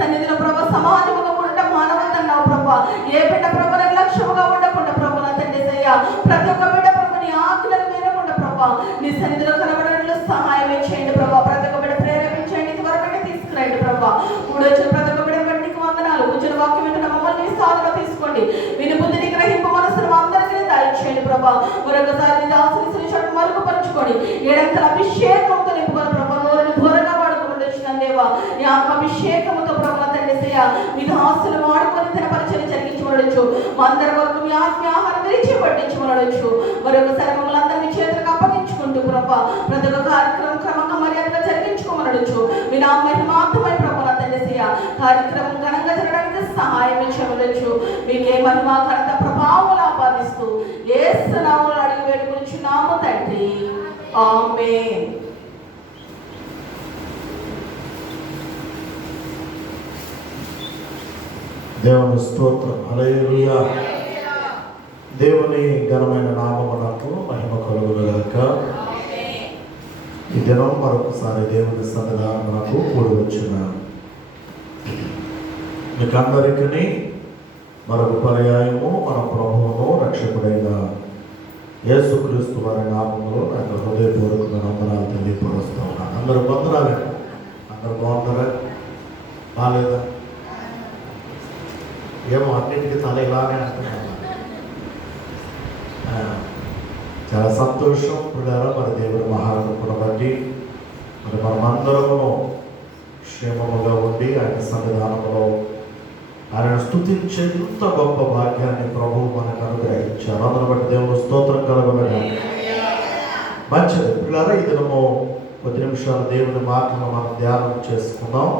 సన్నిధిలో ప్రభా సమాజముగా ఉండటం మానవత అన్నావు ప్రభా. ఏ బిడ్డ ప్రభు నిర్లక్ష్యముగా ఉండకుండా ప్రభు నా తండ్రి సయ్యా ప్రతి ఒక్క బిడ్డ ప్రభు నీ ఆజ్ఞలను మేరకుండా ప్రభా నీ సన్నిధిలో కనబడడంలో సహాయం చేయండి ప్రభా. ప్రతి ఒక్క బిడ్డ ప్రేరేపించండి, త్వరపడి తీసుకురండి ప్రభా. వచ్చిన ప్రతి ఒక్క బిడ్డ బట్టి నీకు వందనాలు. కూర్చున్న వాక్యం వింటున్న మమ్మల్ని సాధన తీసుకోండి. విని బుద్ధిని గ్రహింపు మనసును అందరికీ దయచేయండి ప్రభా. మరొకసారి నీ ఆశీస్సులు చోటు మరుగుపరుచుకోండి. ఏడంతల అభిషేకంతో నింపుకొని ప్రభా నోరుని ఘోరంగా వాడుకుంటూ వచ్చిన దేవా నీ ఆత్మాభిషేకముతో ప్రభా తండ్రి సయ్యా మీ దాసులు వాడుకొని తన పరిచయం జరిగించబడచ్చు. మా అందరి వరకు మీ ఆత్మ ఆహారం విరిచి పట్టించబడచ్చు. మరొకసారి మమ్మల్ని అందరినీ చేతులకు అప్పగించుకుంటూ ప్రభా ప్రతి ఒక్క కార్యక్రమం క్రమంగా మర్యాదగా జరిగించుకోమనవచ్చు. మీ నా మహిమాత్మై ప్రభా తండ్రి సయ్యా కార్యక్రమం ఘనంగా జరగడానికి సహాయం చేయవచ్చు. మీకే మహిమా ఘనత ప్రభావాలు ఆపాదిస్తూ యేసు నామములో అడిగి వేడుకొనుచున్నాము తండ్రి, ఆమేన్. దేవుని స్తోత్రం, హల్లెలూయా. దేవుని ఘనమైన నామమునకు మహిమ కలుగునుగాక. ఈ దినం మరొకసారి దేవుని సన్నిధానమునకు కూడి వచ్చినాను. మీకందరికీ మరొక పర్యాయము మన ప్రభువును రక్షకుడైన యేసుక్రీస్తు వారి నామములో నాకు హృదయపూర్వక వందనాలు తెలియపరుస్తూ ఉన్నాను. అందరూ వందనాలు. అందరూ బాగున్నారా? బాగాలేదా? ఏమో అన్నింటికి తల ఇలానే అంటున్నాను. చాలా సంతోషం పిల్లలు. మరి దేవుడి మహాకృపను బట్టి మరి మనమందరము క్షేమముగా ఉండి ఆయన సన్నిధానంలో ఆయన స్తుతించే ఇంత గొప్ప భాగ్యాన్ని ప్రభువు మనకు అనుగ్రహించారు. అందును బట్టి దేవుడు స్తోత్రం కలుగునుగాక. మంచిది పిల్లలు, ఈ దినము 10 నిమిషాలు దేవుని మాటను మనం ధ్యానం చేసుకుందాం.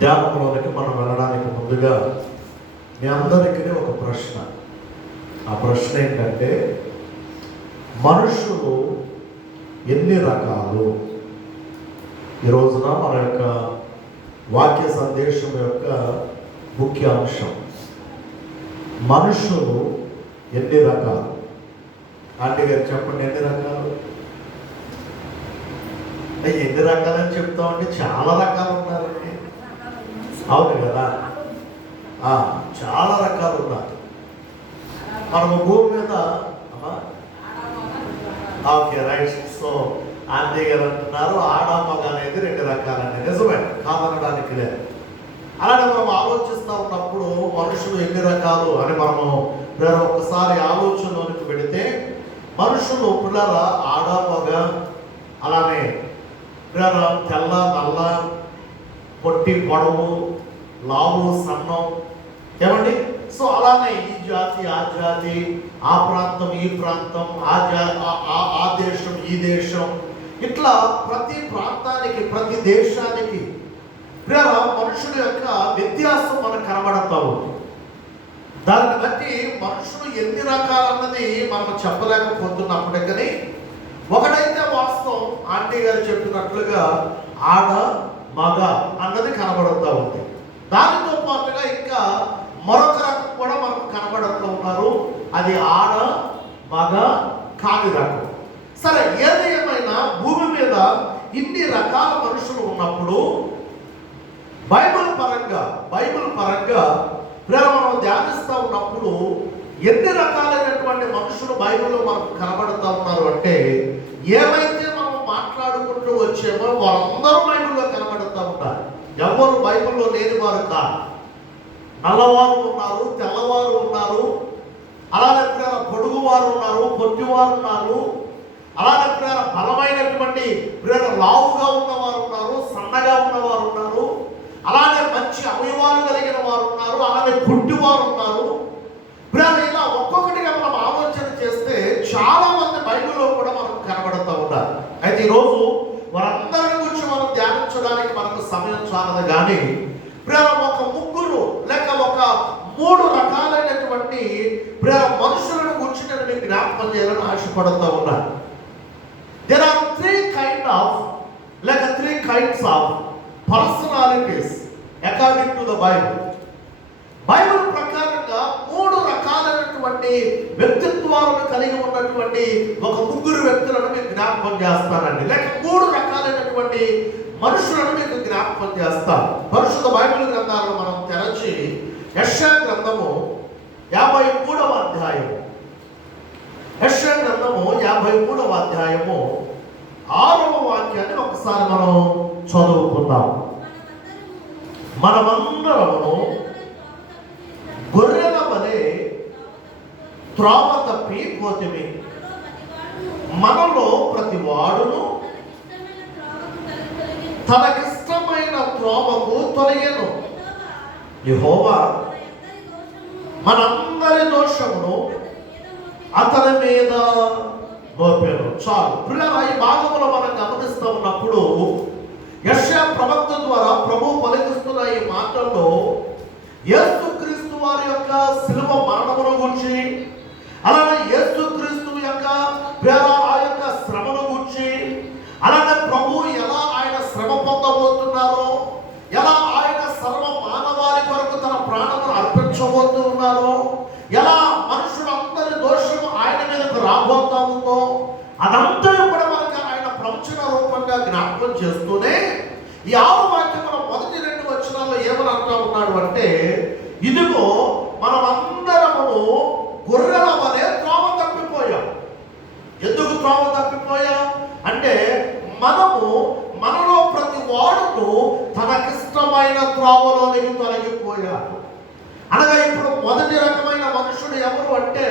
ధ్యానంలోనికి మనం వెళ్ళడానికి ముందుగా మీ అందరికీ ఒక ప్రశ్న. ఆ ప్రశ్న ఏంటంటే, మనుషులు ఎన్ని రకాలు? ఈ రోజున మన యొక్క వాక్య సందేశం యొక్క ముఖ్య అంశం మనుషులు ఎన్ని రకాలు. ఆంటీ గారు చెప్పండి, ఎన్ని రకాలు? ఎన్ని రకాలని చెప్తామంటే చాలా రకాలు ఉన్నారండి. అవును కదా, చాలా రకాలు ఉన్నారు. మనము భూమి మీద ఓకే రైట్. సో ఆంటీ గారు అంటున్నారు ఆడ మగ అనేది 2 రకాలండి. నిజమే, కాదనడానికి లేదు. అలానే మనం ఆలోచిస్తూ ఉన్నప్పుడు మనుషులు ఎన్ని రకాలు అని మనము ఒక్కసారి ఆలోచనలోనికి పెడితే మనుషులు పిల్లల ఆడ మగ, అలానే పిల్లల తెల్ల నల్ల, పొట్టి పొడవు, లావు సన్నం, ఏమండి. సో అలానే ఈ జాతి ఆ జాతి, ఆ ప్రాంతం ఈ ప్రాంతం, ఆ దేశం ఈ దేశం, ఇట్లా ప్రతి ప్రాంతానికి ప్రతి దేశానికి మనుషుల యొక్క వ్యత్యాసం మనకు కనబడతా ఉంది. దాన్ని బట్టి మనుషులు ఎన్ని రకాలన్నది మనం చెప్పలేకపోతున్నప్పుడే కానీ ఒకటైతే వాస్తవం, ఆంటీ గారు చెప్పినట్లుగా ఆడ మగ అన్నది కనబడుతూ ఉంది. దానితో పాటుగా ఇంకా మరొక రకం కూడా మనకు కనబడుతూ ఉన్నారు. అది ఆడ మగ కాని రకం. సరే, ఏది ఏమైనా భూమి మీద ఇన్ని రకాల మనుషులు ఉన్నప్పుడు బైబిల్ పరంగా మనం ధ్యానిస్తూ ఉన్నప్పుడు ఎన్ని రకాలైనటువంటి మనుషులు బైబిల్లో మనకు కనబడుతూ ఉన్నారు అంటే, ఏమైతే మనం మాట్లాడుకుంటూ వచ్చేమో వారందరూ బైబిల్లో కనబడుతూ ఉంటారు. ఎవరు బైబిల్లో లేని వారు కాదు. నల్లవారు ఉన్నారు, తెల్లవారు ఉన్నారు, అలానే పొడుగువారు ఉన్నారు, పొట్టివారు ఉన్నారు, అలానే బలమైనటువంటి లావుగా ఉన్నవారు ఉన్నారు, సన్నగా ఉన్నవారు ఉన్నారు, అలానే మంచి అవయవాలు కలిగిన వారు ఉన్నారు, అలానే గుడ్డివారు ఉన్నారు. ఇలా ఒక్కొక్కటిగా మనం ఆలోచన చేస్తే చాలా మంది బైబిల్లో కూడా మనకు కనబడుతూ ఉన్నారు. అయితే ఈరోజు వారందరి గురించి మనం ధ్యానించడానికి మనకు సమయం చాలదు. కానీ ఒక ముగ్గురు లేక ఒక 3 రకాలైనటువంటి మనుషులను గురించి నేను మీకు జ్ఞాపకం చేయాలని ఆశపడుతూ ఉన్నాను. There are 3 kinds of personalities according to the Bible. Bible ప్రకారంగా 3 రకాలైనటువంటి వ్యక్తిత్వాలను కలిగి ఉన్నటువంటి ఒక ముగ్గురు వ్యక్తులను మీకు జ్ఞాపకం చేస్తానండి. లేక 3 రకాలైనటువంటి మనుషులను మీకు జ్ఞాపకం చేస్తాను. పరిశుద్ధ బైబిల్ గ్రంథాలను మనం తెరచి యెషయా గ్రంథము 53వ అధ్యాయము, యెషయా గ్రంథము 53వ అధ్యాయము 6వ వాక్యాన్ని ఒకసారి మనం చదువుకుందాం. మనమందరము గొర్రెల వలె త్రోవ తప్పి పోతిమి, మనలో ప్రతి వాడును తనకిష్టమైన త్రోవకు తొలగెను. యెహోవా మనందరి దోషమును అతని మీద మోపెను. చాలు ప్రియులారా, ఈ భాగంలో మనం గమనిస్తూ ఉన్నప్పుడు యెషయా ప్రవక్త ద్వారా ప్రభు పలికిస్తున్న ఈ మాటల్లో యేసుక్రీస్తు వారి యొక్క శిలువ మరణమును గురించి, అలానే యేసుక్రీస్తు యొక్క ఆ యొక్క శ్రమను గురించి, అలానే ప్రభు ఎలా ఆయన శ్రమ పొందబోతున్నారో, ఎలా ఆయన సర్వ మానవాళి కొరకు తన ప్రాణమును అర్పించబోతూ ఉన్నారో, ఎలా మనుషులందరి దోషము ఆయన మీదకు రాబోతా ఉందో, అదంతా కూడా మనకు ఆయన ప్రవచన రూపంగా జ్ఞాపకం చేస్తూనే ఈ 6వ వాక్యంలో మొదటి 2 వచనాల్లో ఏమని అంటా ఉన్నాడు అంటే, ఇదిగో మనమందరము గొర్రెల వలె త్రోవ తప్పిపోయాం. ఎందుకు త్రోవ తప్పిపోయాం అంటే, మనలో ప్రతి వాడును తనకిష్టమైన త్రోవలోనికి తొలగిపోయాడు. అనగా ఇప్పుడు మొదటి రకమైన మనుషుడు ఎవరు అంటే,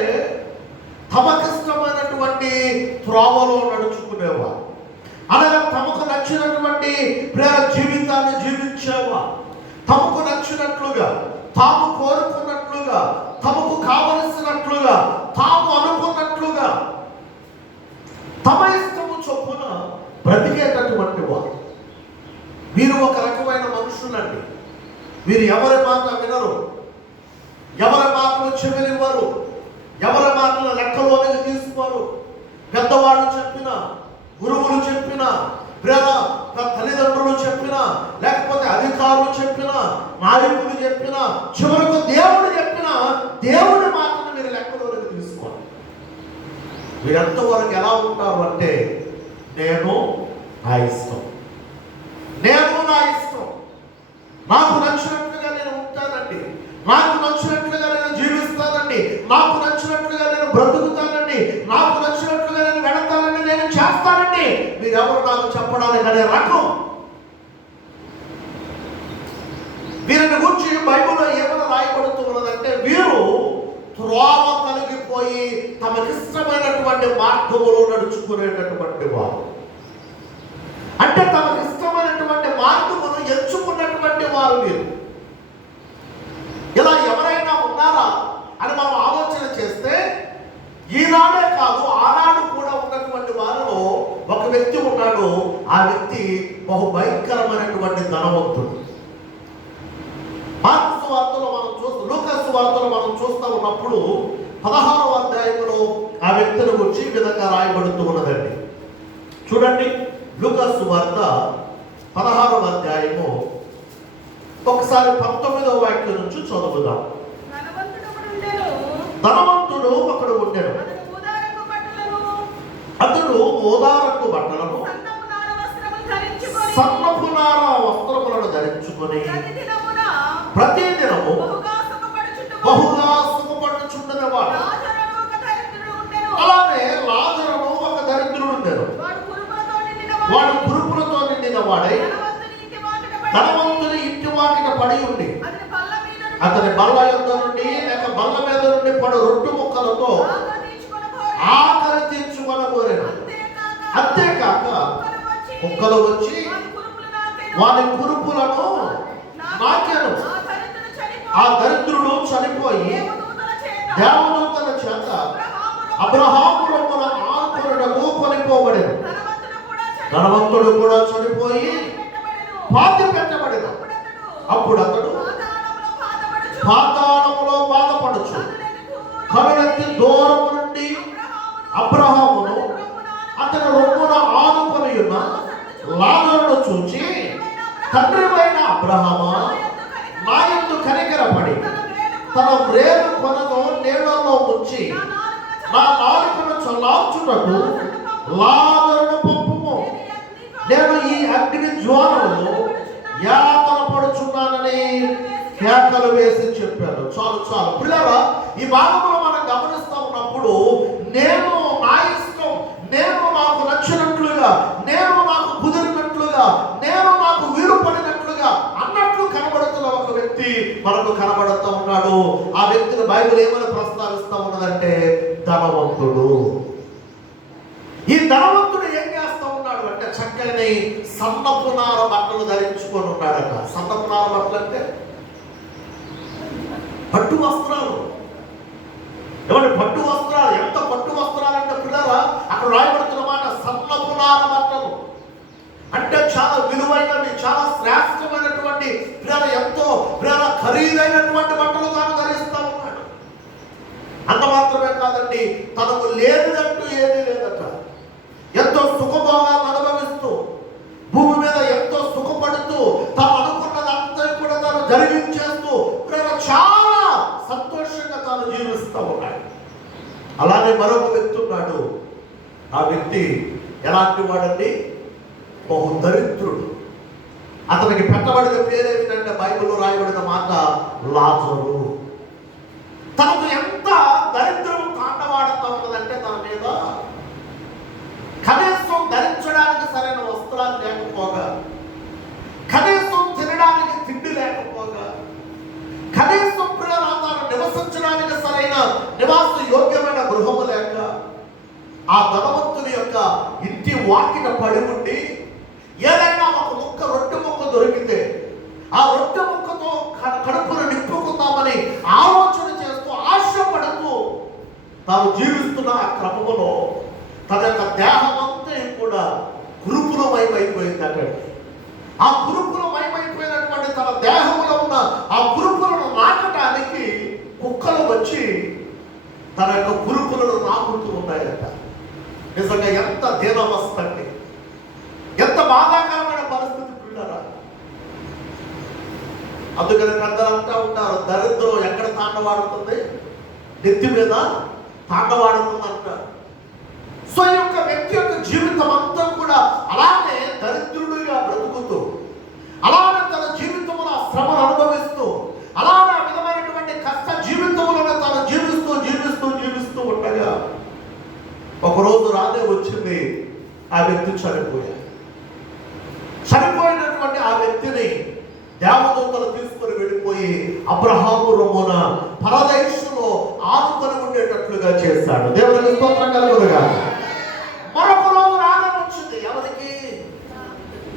తమకిష్టమైనటువంటి త్రోవలో నడుచుకునేవారు, అనగా తమకు నచ్చినటువంటి ప్రేమ జీవితాన్ని జీవించేవారు, తమకు నచ్చినట్లుగా, తాము కోరుకున్నట్లుగా, తమకు కావలసినట్లుగా, తాము అనుకున్నట్లుగా, తమ ఇష్టము చొప్పున బ్రతికేటటువంటి వారు. వీరు ఒక రకమైన మనుషులండి. వీరు ఎవరి మాట వినరు, ఎవరి మాటలు చెవినివ్వరు, ఎవరి మాటలు లెక్కలోనికి తీసుకోరు. పెద్దవాళ్ళు చెప్పిన, గురువులు చెప్పిన, ప్రేమ తల్లిదండ్రులు చెప్పిన, లేకపోతే అధికారులు చెప్పిన, నాయకులు చెప్పిన, చివరకు దేవుడు చెప్పిన దేవుడి మాటను మీరు లెక్కలోనికి తీసుకోండి. వీరెంతవరకు ఎలా ఉంటారు అంటే, నేను నా ఇష్టం, నేను నా ఇష్టం, నాకు నచ్చినట్లుగా నేను ఉంటానండి, నాకు నచ్చినట్లుగా నేను జీవిస్తానండి, నాకు నచ్చినట్లుగా నేను బ్రతుకుతానండి, నాకు నచ్చినట్లుగా నేను వెళతానండి, నేను చేస్తానండి. మీరెవరు నాకు చెప్పడానికి అనే రకం. వీరిని గురించి బైబిల్లో ఏమైనా రాయబడుతున్నదంటే, వీరు త్రోవ కలిగిపోయి తమకిష్టమైనటువంటి మార్గములో నడుచుకునేటటువంటి వారు. అంటే తమకిష్టమైనటువంటి మార్గమును ఎంచుకున్నటువంటి వారు వీరు. ఇలా ఎవరైనా ఉన్నారా అని మనం ఆలోచన చేస్తే, ఈనాడే కాదు ఆనాడు కూడా ఉన్నటువంటి వారిలో ఒక వ్యక్తి ఉన్నాడు. ఆ వ్యక్తి బహు భయంకరమైనటువంటి ధనవంతుడు. మార్కు సువార్తలో మనం లూకా సువార్తలో మనం చూస్తూ ఉన్నప్పుడు 16వ అధ్యాయంలో ఆ వ్యక్తిని గురించి ఈ విధంగా రాయబడుతూ ఉన్నదండి. చూడండి, లూకా సువార్త 16వ అధ్యాయము ఒకసారి 19వ వాక్యం నుంచి చదువుదాం. ధనవంతుడు ఒకడు ఉండెను, అతడు ఓదారంగు బట్టలను, సన్నపు నార వస్త్రములను ధరించుకొని ప్రతిదినము బహుగా సుఖపడుచుండెనవాడు. అలానే లాజరును ఒక దరిద్రుడు ఉండెను. వాడు కురుపులతో నిండిన వాడై ధనవంతుని ఇంటి వాకిట పడి ఉండి, అతని బల్ల యొద్ద నుండి లేక బల్ల మీద నుండి పడు రొట్టె ముక్కలతో ఆకలి తీర్చుకొనగోరెను. అంతేకాక కుక్కలు వచ్చి వాని కురుపులను నాకెను. ఆ దరిద్రుడు చనిపోయి దేవదూతల చేత అబ్రహాము రొమ్మున ఆకురుడకు కొనిపోబడెను. ధనవంతుడు కూడా చనిపోయి పాతి పెట్టబడెను. అప్పుడు అతడు పాతాళములో బాధపడుచు కనులెత్తి దూరము నుండి అబ్రహామును అతని రొమ్మున ఆనుకొని ఉన్న లాజరును చూచి, తండ్రివైన అబ్రహామా, నా యందు కనికరపడి తన వ్రేలు కొనను నీళ్లలో ముంచి నా నాలుకను చల్లార్చుటకు లాజరును పంపుము. నేను ఈ అగ్ని జ్వాలలో యాతన పడుచున్నానని కేకలు వేసి చెప్పాను. చాలు చాలు పిల్లరా, ఈ భాగంలో మనం గమనిస్తూ ఉన్నప్పుడు నేను నా ఇష్టం, నేను నాకు నచ్చినట్లుగా, నేను నాకు కుదిరినట్లుగా, నేను నాకు వీలు పడినట్లుగా అన్నట్లు కనబడుతున్న ఒక వ్యక్తి మనకు కనబడుతూ ఉన్నాడు. ఆ వ్యక్తిని బైబిల్ ఏమని ప్రస్తావిస్తూ ఉన్నదంటే ధనవంతుడు. ఈ ధనవంతుడు ఏం చేస్తూ ఉన్నాడు అంటే చక్కని సన్నపునార బట్టలు ధరించుకొని ఉన్నాడట. సన్నపునార బట్టలు అంటే పట్టు వస్త్రాలు. ఏమంటే పట్టు వస్త్రాలు, ఎంత పట్టు వస్త్రాలు అంటే పిల్లరా అక్కడ రాయబడుతున్న మాట సన్నపునార బట్టలు అంటే చాలా విలువైనవి, చాలా శ్రేష్టమైనటువంటి పిల్లల, ఎంతో పిల్లల ఖరీదైనటువంటి బట్టలు తాను ధరిస్తూ ఉన్నాడు. అంత మాత్రమే కాదండి, తనకు లేనిదంటూ ఏదీ లేదట. ఎంతో సుఖభోగాలను అనుభవిస్తూ భూమి మీద ఎంతో సుఖపడుతూ తాను అనుకున్నదంతా కూడా తాను జరిగించేస్తూ చాలా సంతోషంగా తాను జీవిస్తూ ఉన్నాడు. అలానే మరొక వ్యక్తి ఉన్నాడు. ఆ వ్యక్తి ఎలాంటి వాడండి? బహు దరిద్రుడు. అతనికి పెట్టబడిన పేరేమిటంటే బైబిల్లో రాయబడిన మాట లాజరు. తనకు ఎంత దరిద్రం తాండవాడుతూ ఉన్నదంటే తన మీద కనీసం ధరించడానికి సరైన వస్త్రాలు లేకపోగా, కనీసం తినడానికి తిండి లేకపోగా, కనీసం తాను నివసించడానికి సరైన నివాస యోగ్యమైన గృహము లేక ఆ ధనవంతుని యొక్క ఇంటి వాకిట పడి ఉండి ఏదైనా ఒక ముక్క రొట్టె ముక్క దొరికితే ఆ రొట్టె ముక్కతో కడుపును నింపుకుందామని ఆలోచన చేస్తూ ఆశపడుతూ తాను జీవిస్తున్న ఆ క్రమంలో తన యొక్క దేహం అంతా కూడా కురుపులమయమైపోయింది. అక్కడ ఆ కురుపులమయమైపోయినటువంటి తన దేహంలో ఉన్న ఆ కురుపులను నాకటానికి కుక్కలు వచ్చి తన యొక్క కురుపులను నాకుతూ ఉన్నాయట. నిజంగా ఎంత దీనవస్థ అండి, ఎంత బాధాకరమైన పరిస్థితి పిల్లరా. అందుకని పెద్దలంతా ఉంటారు, దరిద్రం ఎక్కడ తాండవాడుతుంది? నెత్తి మీద తాండవాడుతుంది అంటారు. సో ఈ యొక్క వ్యక్తి యొక్క జీవితం అంతా కూడా అలానే దరిద్రుడిగా బ్రతుకుతూ, అలానే తన జీవితంలో శ్రమను అనుభవిస్తూ, అలానే ఆ విధమైనటువంటి కష్ట జీవితంలో తను జీవిస్తూ ఉండగా ఒకరోజు రానే వచ్చింది, ఆ వ్యక్తి చనిపోయాడు. చనిపోయినటువంటి ఆ వ్యక్తిని దేవదూతలు తీసుకొని వెళ్ళిపోయి అబ్రహాము రొమ్మున పరదేశంలో ఆనుకొని ఉండేటట్లుగా చేశాడు. దేవునికి స్తోత్రం కలుగునుగాక. మరొక రోజు రానే వచ్చింది. ఎవరికి?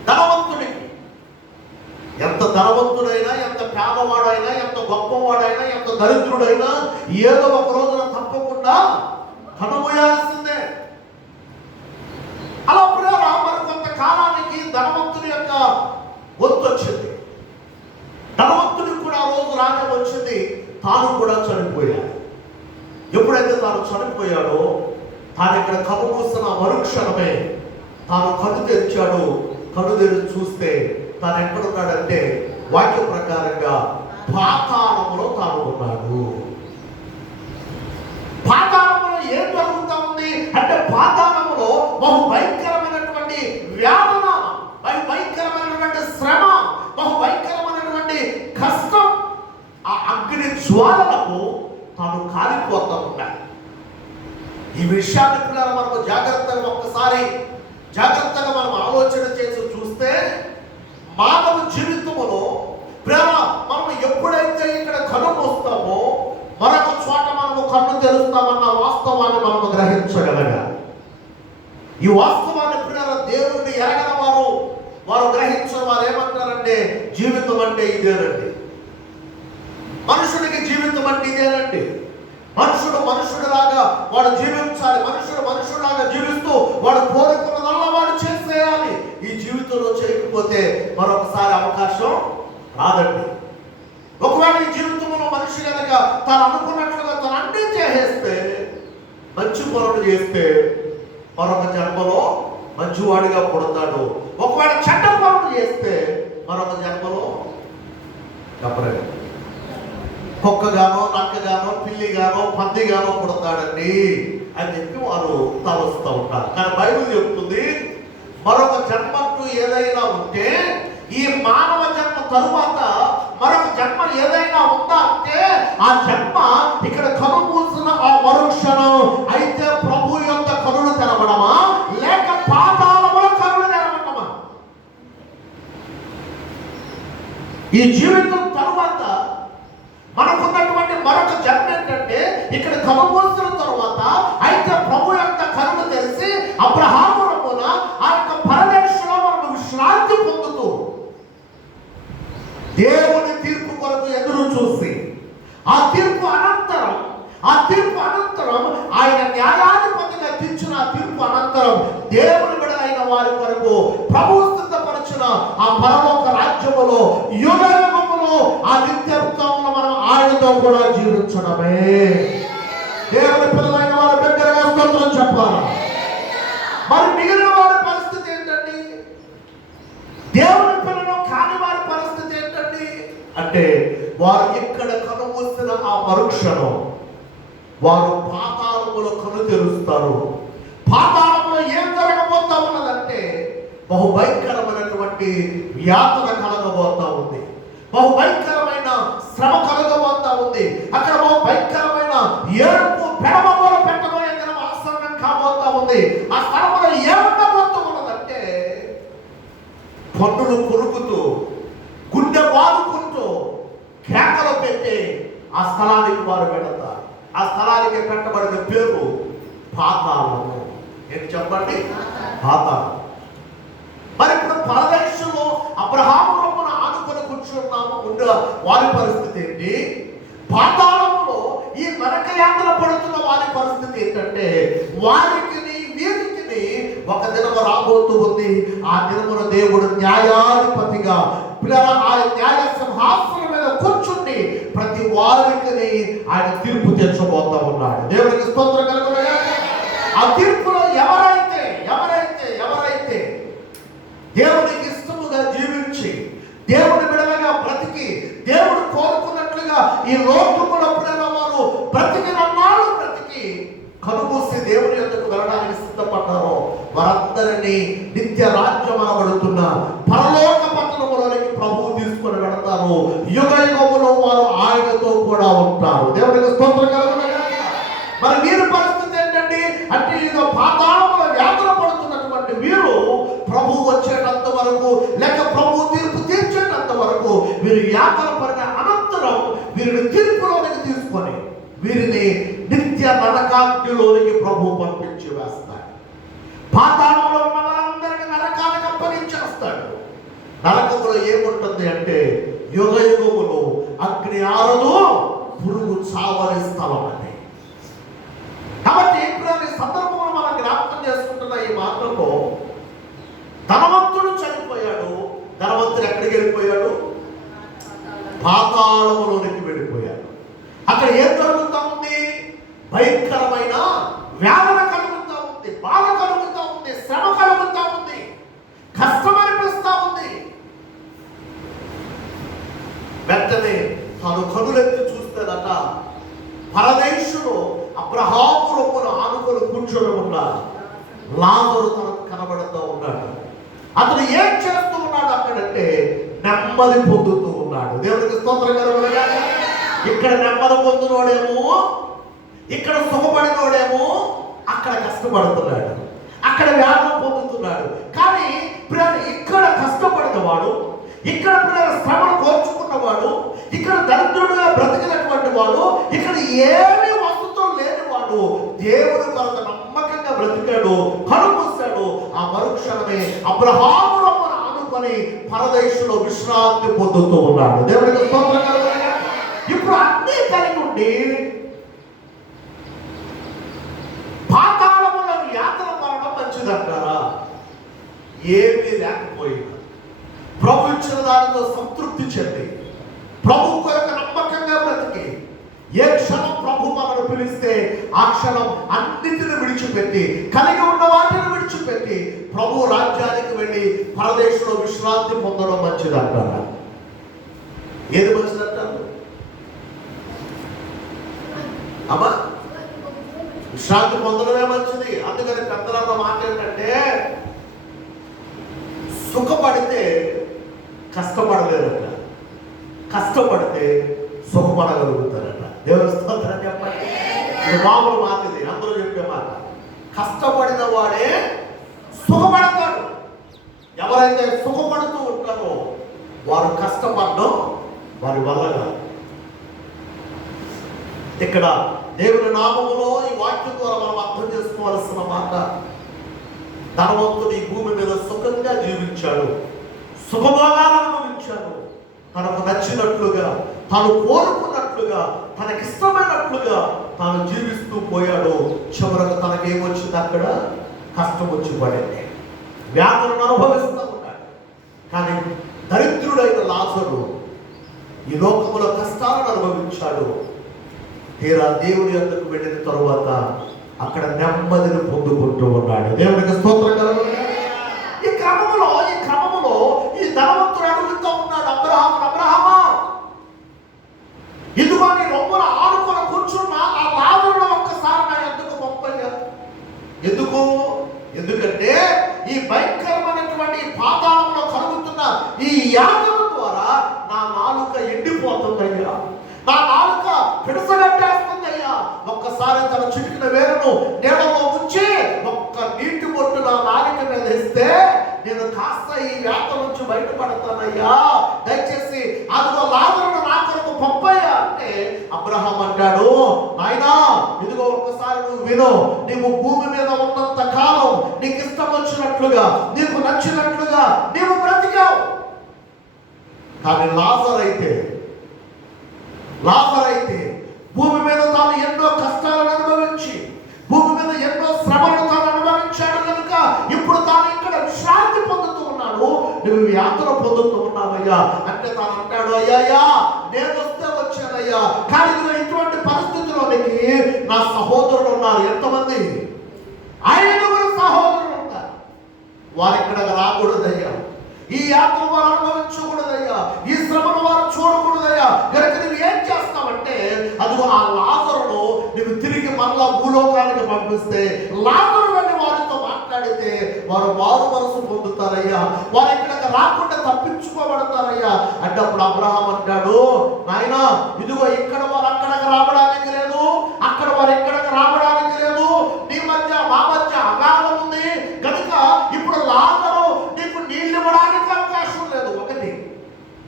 ధనవంతుడికి. ఎంత ధనవంతుడైనా, ఎంత పేదవాడైనా, ఎంత గొప్పవాడైనా, ఎంత దరిద్రుడైనా ఏదో ఒక రోజున తప్పకుండా కనుమూయాల్సిందే. అలా ప్రియులారా, మరి కొంతకాలానికి ధనవంతుని యొక్క వంతు వచ్చింది. ధనవంతుడికి కూడా ఆ రోజు రానే వచ్చింది. తాను కూడా చనిపోయాడు. ఎప్పుడైతే తాను చనిపోయాడో తాను ఇక్కడ కన్ను మూసిన మరుక్షణమే తాను కన్ను తెరిచాడు. కన్ను తెరిచి చూస్తే తాను ఎక్కడున్నాడంటే వాక్య ప్రకారంగా పాతాళములో తాను ఉన్నాడు. పాతాళములో ఏం జరుగుతా ఉంది అంటే పాతాళములో బహు భయంకరమైనటువంటి వేదన, భయంకరమైనటువంటి శ్రమ, బహు భయంకరమైనటువంటి కష్టం, ఆ అగ్ని జ్వాలలకు తాను కాలిపోతూ ఉన్నాడు. ఈ విషయాన్ని పిల్లలు మనకు జాగ్రత్తగా మనం ఆలోచన చేసి చూస్తే మానవ జీవితంలో ప్రేమ మనం ఎప్పుడైతే ఇక్కడ కన్ను మూస్తామో మరొక చోట మనము కన్ను తెరుస్తామన్న వాస్తవాన్ని మనము గ్రహించగలగాలి. ఈ వాస్తవాన్ని పిల్లల దేవుడిని ఎరగని వారు గ్రహించిన వారు ఏమంటారంటే జీవితం అంటే ఇదేనండి, మనుషుడికి జీవితం అంటే ఇదేనండి, మనుషుడిలాగా వాడు జీవించాలి, మనుషుడిలాగా జీవిస్తూ వాడు కోరుకున్నదల్లా వాడు చేసేయాలి. ఈ జీవితంలో చేయకపోతే మరొకసారి అవకాశం రాదండి. ఒకవేళ ఈ జీవితంలో మనిషి కనుక తను అనుకున్నట్లుగా తను అన్నీ చేసేస్తే, మంచి పనులు చేస్తే మరొక జన్మలో మంచివాడిగా పుడతాడు. ఒకవేళ చెడ్డ పనులు చేస్తే మరొక జన్మలో చెప్పలేదు కుక్కగానో, నక్కగానో, పిల్లిగానో, పందిగానో పుడతాడండి అని చెప్పి వారు తలుస్తూ ఉంటారు. కానీ బైబిల్ చెప్తుంది మరొక జన్మంటూ ఏదైనా ఉంటే ఈ మానవ జన్మ తరువాత మరొక జన్మ ఏదైనా ఏదైనా ఉందా అంటే ఆ జన్మ ఇక్కడ కనుమూసిన ఆ మరుక్షణం అయితే ప్రభు యొక్క కనులు తెరవడమా లేక పాతాళములో కనులు తెరవడమా? ఈ జీవితం తరువాత మనకున్నటువంటి మరొక జన్మ ఏంటంటే ఇక్కడ కనుమూసిన తరువాత అయితే ప్రభు యొక్క కనులు తెరిచి అబ్రహాము రొమ్మున ఆ యొక్క పరదేశంలో మనం విశ్రాంతి పొందుతూ దేవుని తీర్పు కొరకు ఎదురు చూసి ఆ తీర్పు అనంతరం ఆయన న్యాయాధిపతిగా తీర్చిన ఆ తీర్పు అనంతరం దేవుని బిడ్డలైన వారి కొరకు ప్రభువు సిద్ధపరిచిన ఆ పరలోక రాజ్యములో యుగయుగములో ఆ నిత్యత్వంలో మనం ఆయనతో కూడా జీవించడమే. దేవుని పిల్లలైన వారి దగ్గరగా స్తోత్రం చెప్పాలి. మరి మిగిలిన వారి పరిస్థితి ఏంటండి? దేవుని పిల్లలు కాని వారి పరిస్థితి ఏంటండి అంటే వారు ఇక్కడ కనుమూసిన ఆ మరుక్షణం వారు పాతాళములో కను తెరుస్తారు. పాతాళములో ఏం జరగబోతా ఉన్నదంటే బహుభయంకరమైనటువంటి యాతన కలగబోతా ఉంది, బహుభయంకరమైన శ్రమ కలగబోతా ఉంది. అక్కడ బహుభయంకరమైన ఏడుపు పెడమలో పెట్టబోయే దినం ఆసన్నం కాబోతా ఉంది. ఆ స్థలంలో ఏముండబోతూ ఉన్నదంటే పన్నులు కొరుకుతూ గుండె బాదుకుంటూ కేకలు పెట్టి ఆ స్థలానికి వారు వెళతారు. ఆ స్థలానికి పెట్టబడిన పేరు పాతాళము. ఏంటి చెప్పండి? పాతాళం. మరి ఇప్పుడు పరదేశంలో అబ్రహాము రొమ్మున ఆనుకొని కూర్చున్నాము ఉండే వారి పరిస్థితి ఏంటి? పాతాళంలో ఈ నరక యాతన పడుతున్న వారి పరిస్థితి ఏంటంటే వారికి వీరికి ఒక దినము రాబోతూ ఉంది. ఆ దినమున దేవుడు న్యాయాధిపతిగా ఆ న్యాయ సింహాసనం మీద కూర్చుని ప్రతి వారికి ఆయన తీర్పు తీర్చబోతా ఉన్నాడు. దేవునికి స్తోత్రం కలుగునుగాక. ఆ తీర్పులో ఎవరైతే దేవునికి ఇష్టముగా జీవించి దేవుని బిడలగా బ్రతికి దేవుడు కోరుకున్నట్లుగా ఈ లోకములో వారు బ్రతికినన్నాళ్ళు బ్రతికి కనుమూసి దేవుని యొద్దకు వెళ్ళడానికి సిద్ధపడ్డారో వారందరినీ నిత్య రాజ్యం అనబడుతున్న పరలోక పట్టణములోనికి ప్రభువు తీసుకొని వెళతారు. యుగయుగములో వారు ఆయనతో కూడా ఉంటారు. దేవునికి స్తోత్రం కలుగునుగాక. మరి వీరి పరిస్థితి ఏంటండి అంటే ఇక పాతాళములో యాతన పడుతున్నటువంటి వీరు ప్రభువు వచ్చేటంత వరకు లేక ప్రభువు తీర్పు తీర్చేటంత వరకు వీరు యాతన పడిన అనంతరం వీరిని తీర్పులోనికి తీసుకొని వీరిని నిత్య నరకాగ్నిలోనికి ప్రభువు పంపించి వేస్తాడు. పాతాళంలో ఉన్న వారందరినీ నరకానికి అప్పగించేస్తాడు. నరకములో ఏముంటుంది అంటే యుగయుగములో అగ్ని ఆరదు, పురుగు చావని స్థలం అని. కాబట్టి ఇప్పుడు ఈ సందర్భంలో మనం జ్ఞాపకం చేసుకుంటున్న ఈ మాటలో ధనవంతుడు చనిపోయాడు. ధనవంతుడు ఎక్కడికి వెళ్ళిపోయాడు? పాతాళములోనికి వెళ్ళిపోయాడు. అక్కడ ఏం జరుగుతూ ఉంది? భయంకరమైన వేదన కలుగుతూ ఉంది, బాధ కలుగుతూ ఉంది, శ్రమ కలుగుతూ ఉంది, కష్టం అనిపిస్తూ ఉంది. వెంటనే తాను కనులెత్తి చూస్తేనట పరదేశుడు అబ్రహాము రొమ్మున ఆనుకొని కూర్చొని ఉన్నాడు. లాజరు తనకు కనబడుతూ ఉన్నాడు. అతను ఏం చేస్తూ ఉన్నాడు అక్కడంటే నెమ్మది పొందుతూ ఉన్నాడు. దేవునికి స్తోత్రం కలుగునుగాక. ఇక్కడ నెమ్మది పొందునోడేమో, ఇక్కడ సుఖపడినోడేమో అక్కడ కష్టపడుతున్నాడు, అక్కడ వ్యాధం పొందుతున్నాడు. కానీ ఇక్కడ కష్టపడినవాడు, ఇక్కడ శ్రమను కోర్చుకున్నవాడు, ఇక్కడ దరిద్రుడుగా బ్రతికినటువంటి వాడు, ఇక్కడ ఏమీ వస్తువులు లేనివాడు దేవుని కొరకు నమ్మకంగా బ్రతికాడు, కనుమూశాడు. ఆ మరుక్షణమే అబ్రహాము రొమ్మున ఆనుకొని పరదేశంలో విశ్రాంతి పొందుతూ ఉన్నాడు. దేవునికి స్తోత్రం కలుగునుగాక. ఇప్పుడు అన్నీ కలిగి ఉండి పాతాళములో యాతన పడడం మంచిదంటారా? ఏమీ లేకపోయినా ప్రభు ఇచ్చిన దానితో సంతృప్తి చెంది ప్రభు కొరకు నమ్మకంగా బ్రతికి ఏ క్షణం ప్రభు మనను పిలిస్తే ఆ క్షణం అన్నిటిని విడిచిపెట్టి కలిగి ఉన్న వాటిని విడిచిపెట్టి ప్రభు రాజ్యానికి వెళ్ళి పరదేశంలో విశ్రాంతి పొందడం మంచిదంటారా? ఏది మంచిదంటారు? అమ్మా, విశ్రాంతి పొందడమే మంచిది. అందుకని పెద్దలన్న మాట ఏంటంటే సుఖపడితే కష్టపడలేదట, కష్టపడితే సుఖపడగలుగుతారట. దేవుని స్తోత్రం చెప్పండి. ఇది మామూలు మాట, ఇది అందరూ చెప్పే మాట. కష్టపడిన వాడే సుఖపడతాడు. ఎవరైతే సుఖపడుతూ ఉంటారో వారు కష్టపడడం వారి వల్ల కాదు. ఇక్కడ దేవుని నామములో ఈ వాక్యం ద్వారా మనం అర్థం చేసుకోవాల్సిన మాట, ధనవంతుడు ఈ భూమి మీద సుఖంగా జీవించాడు, సుఖభోగాలను అనుభవించాడు, తనకు నచ్చినట్లుగా, తాను కోరుకున్నట్లుగా, తనకిష్టమైనట్లుగా తాను జీవిస్తూ పోయాడు. చివరకు తనకేమొచ్చింది? అక్కడ కష్టం వచ్చి పడింది, వ్యాధులను అనుభవిస్తూ ఉన్నాడు. కానీ దరిద్రుడైన లాజరు ఈ లోకములో కష్టాలను అనుభవించాడు. తీరా దేవుని యొద్దకు వెళ్ళిన తరువాత అక్కడ నెమ్మదిని పొందుకుంటూ ఉన్నాడు. దేవునికి స్తోత్రం కలుగును. ఈ క్రమములో ఈ ధనవంతుడు అడుగుతూ ఉన్నాడు, అబ్రహామా, ఇదిగో నీ రొమ్మున ఆనుకొని కూర్చున్న ఆ లాజరును ఒక్కసారి నా యొద్దకు పంపయ్యా. ఎందుకంటే ఈ భయంకరమైనటువంటి పాతాళంలో కలుగుతున్న ఈ యాగం ద్వారా నా నాలుక ఎండిపోతుందయ్యా, నా నాలుక పిడసగట్టేస్తుందయ్యా. ఒక్కసారి తన చిటికిన వేరును నీడలో ఉంచి ఒక్క నీటి బొట్టు నా నాలుక మీద ఇస్తే నేను కాస్త ఈ వ్యాధ నుంచి బయటపడతానయ్యా, దయచేసి అదిగో లాజరును నా కొరకు పంపయ్యా అంటే అబ్రహాం అంటాడు, నాయనా ఇదిగో ఒక్కసారి నువ్వు విను, నీవు భూమి మీద ఉన్నంత కాలం నీకు ఇష్టం వచ్చినట్లుగా, నీకు నచ్చినట్లుగా నీవు బ్రతికావు. కానీ లాజరు అయితే భూమి మీద తాను ఎన్నో కష్టాలను అనుభవించి, భూమి మీద ఎన్నో శ్రమలను తాను అనుభవించాడు కనుక ఇప్పుడు తాను ఇక్కడ విశ్రాంతి పొందుతూ ఉన్నాడు, నువ్వు యాత్ర పొందుతూ ఉన్నావయ్యా అంటే తాను అంటాడు, అయ్యా నేను వస్తే వచ్చానయ్యా, కానీ ఇటువంటి పరిస్థితిలోనికి నా సహోదరులు ఉన్నారు. ఎంతమంది? 5 సహోదరులు ఉన్నారు. వారు ఇక్కడ రాకూడదయ్యా, ఈ యాత్ర వారు అనుభవించకూడదయ్యా, ఈ శ్రమను వారు చూడకూడదయ్యా, కనుక నువ్వు ఏం చేస్తావంటే అదిగో ఆ లాజరును నువ్వు తిరిగి మరలా భూలోకానికి పంపిస్తే లాజరు వెళ్ళి వారితో మాట్లాడితే వారు మారు మనసు పొందుతారయ్యా, వారు ఇక్కడికి రాకుండా తప్పించుకోబడతారయ్యా అంటే అప్పుడు అబ్రహాం అంటాడు, నాయనా ఇదిగో ఇక్కడ వారు అక్కడికి రావడానికి లేదు, అక్కడ వారు ఇక్కడికి రావడానికి లేదు, నీ మధ్య మా మధ్య అగాధం ఉంది కనుక ఇప్పుడు లాజరు నీకు నీళ్ళు ఇవ్వడానికి అవకాశం లేదు. ఒకటి.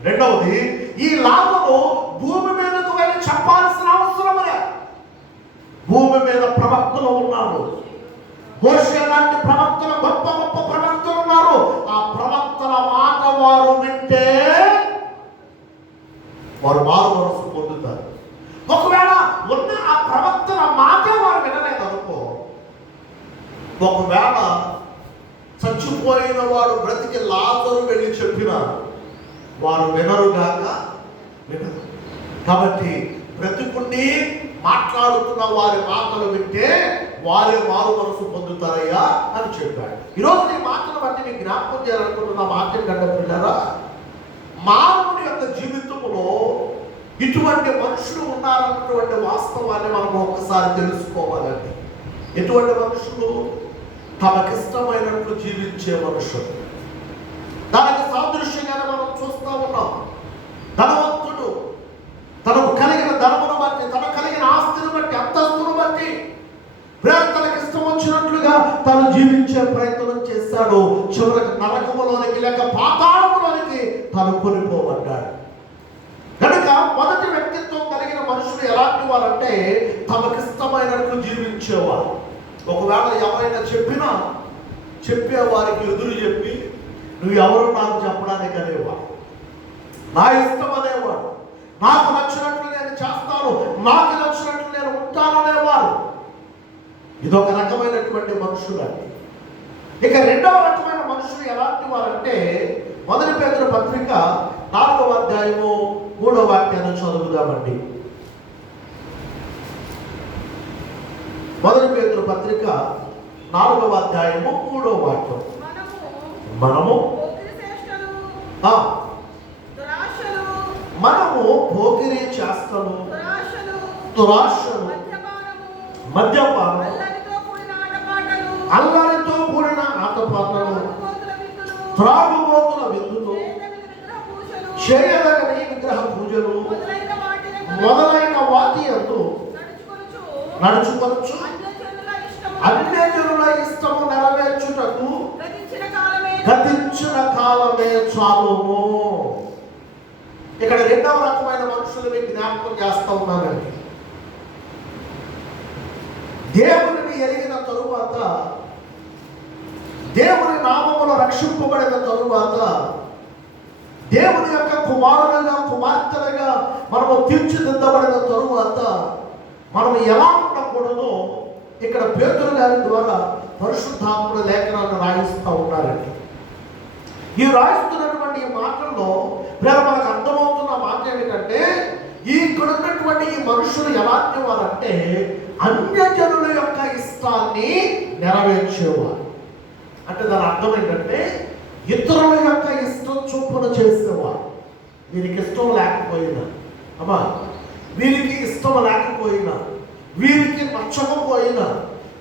రెండవది, ఈ లాభము భూమి మీదకు వెళ్ళి చెప్పాల్సిన అవసరం లేదు. భూమి మీద ప్రవక్తలు ఉన్నారు, మోషే లాంటి ప్రవక్తలు, గొప్ప గొప్ప ప్రవక్తలు ఉన్నారు. ఆ ప్రవక్తల మాట వారు వింటే వారు మారు మనసు పొందుతారు. ఒకవేళ ఉన్న ఆ ప్రవక్తల మాట వారు వినలేదు అనుకో, ఒకవేళ చచ్చిపోయిన వాడు బ్రతికి లాజరు వెళ్ళి చెప్పిన వారు వినరుగాక వినరు. కాబట్టి బ్రతికుండి మాట్లాడుతున్న వారి మాటలు వింటే వారే మారు మనసు పొందుతారయ్యా అని చెప్పాడు. ఈరోజు నీ మాటను బట్టి నేను జ్ఞాపకం చేయాలనుకుంటున్న మాట ఏంటంటే పిల్లరా, మానవుని యొక్క జీవితంలో ఇటువంటి మనుషులు ఉన్నారన్నటువంటి వాస్తవాన్ని మనం ఒక్కసారి తెలుసుకోవాలండి. ఎటువంటి మనుషులు? తమకిష్టమైనట్లు జీవించే మనుషులు. దానికి సాదృశ్యంగానే మనం చూస్తూ ఉన్నాం. ధనవంతుడు తనకు కలిగిన ధనమును బట్టి, తనకు కలిగిన ఆస్తిని బట్టి, అంతస్తును బట్టి తనకి ఇష్టం వచ్చినట్లుగా తను జీవించే ప్రయత్నం చేశాడు. చివరికి నరకములోనికి లేక పాతాళములోనికి తను కొనిపోబడ్డాడు. కనుక మొదటి వ్యక్తిత్వం కలిగిన మనుషులు ఎలాంటి వారంటే తమకిష్టమైనట్లు జీవించేవారు. ఒకవేళ ఎవరైనా చెప్పేవారికి ఎదురు చెప్పి నువ్వు ఎవరు నాకు చెప్పడానికి అనేవాడు, నా ఇష్టం అనేవాడు, నాకు నచ్చినట్లు నేను చేస్తాను, నాకు నచ్చినట్లు నేను ఉంటాననేవారు. ఇదొక రకమైనటువంటి మనుషులండి. ఇక రెండవ రకమైన మనుషులు ఎలాంటి వారంటే 1 పేతురు పత్రిక 4వ అధ్యాయము 3వ వాక్యాన్ని చదువుదామండి. 1 పేతురు పత్రిక 4వ అధ్యాయము 3వ వాక్యం. మనము పోకిరీ చేష్టలు, దురాశలు, మద్యపానం, అల్లరితో కూడిన ఆటపాటలు, త్రాగుబోతుల విందులు, చేయదగని విగ్రహ పూజలు మొదలైన వాటి యందు నడుచుకొనుచు అన్యజనుల ఇష్టము నెరవేర్చుటకు గతించిన కాలమే చాలుము. ఇక్కడ రెండవ రకమైన మనుషులు మీకు జ్ఞాపకం చేస్తా ఉన్నానండి. దేవుని ఎరిగిన తరువాత, దేవుని నామములో రక్షింపబడిన తరువాత, దేవుని యొక్క కుమారులుగా కుమార్తెలుగా మనము తీర్చిదిద్దబడిన తరువాత మనం ఎలా ఉండకూడదో ఇక్కడ పేతురు గారి ద్వారా పరిశుద్ధాత్ముడు లేఖనాలను రాయిస్తూ ఉన్నారండి. ఈ రాయిస్తున్నటువంటి ఈ మాటల్లో మనకు అర్థమవుతున్న మాట ఏమిటంటే, ఇక్కడ ఉన్నటువంటి ఈ మనుషులు ఎలాంటి వారంటే అన్యజనుల యొక్క ఇష్టాన్ని నెరవేర్చేవారు. అంటే దాని అర్థం ఏంటంటే ఇతరుల యొక్క ఇష్టం చొప్పున చేసేవారు. వీరికి ఇష్టం లేకపోయినా, అమ్మా వీరికి ఇష్టం లేకపోయినా, వీరికి నచ్చకపోయినా,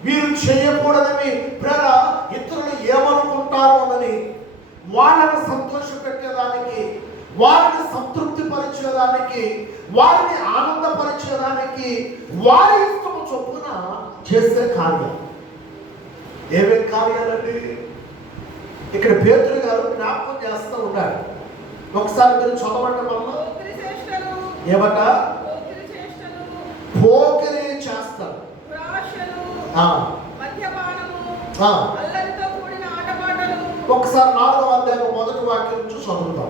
వీరు చేయకూడదని ప్రేర ఇతరులు ఏమనుకుంటారు అని వాళ్ళని సంతోష పెట్టేదానికి, వారిని సంతృప్తి పరిచేదానికి, వారిని ఆనందపరిచేదానికి వారి ఇష్టము చొప్పున చేసే కార్యం. ఏమేం కార్యాలండి ఇక్కడ పేతురు గారు జ్ఞాపకం చేస్తూ ఉన్నాడు. ఒకసారి మీరు చదవండి. వల్ల ఏమట పోకిరి చేస్తారు, ఒకసారి 4వ అధ్యాయం 1వ వాక్యం నుంచి చదువుతాం.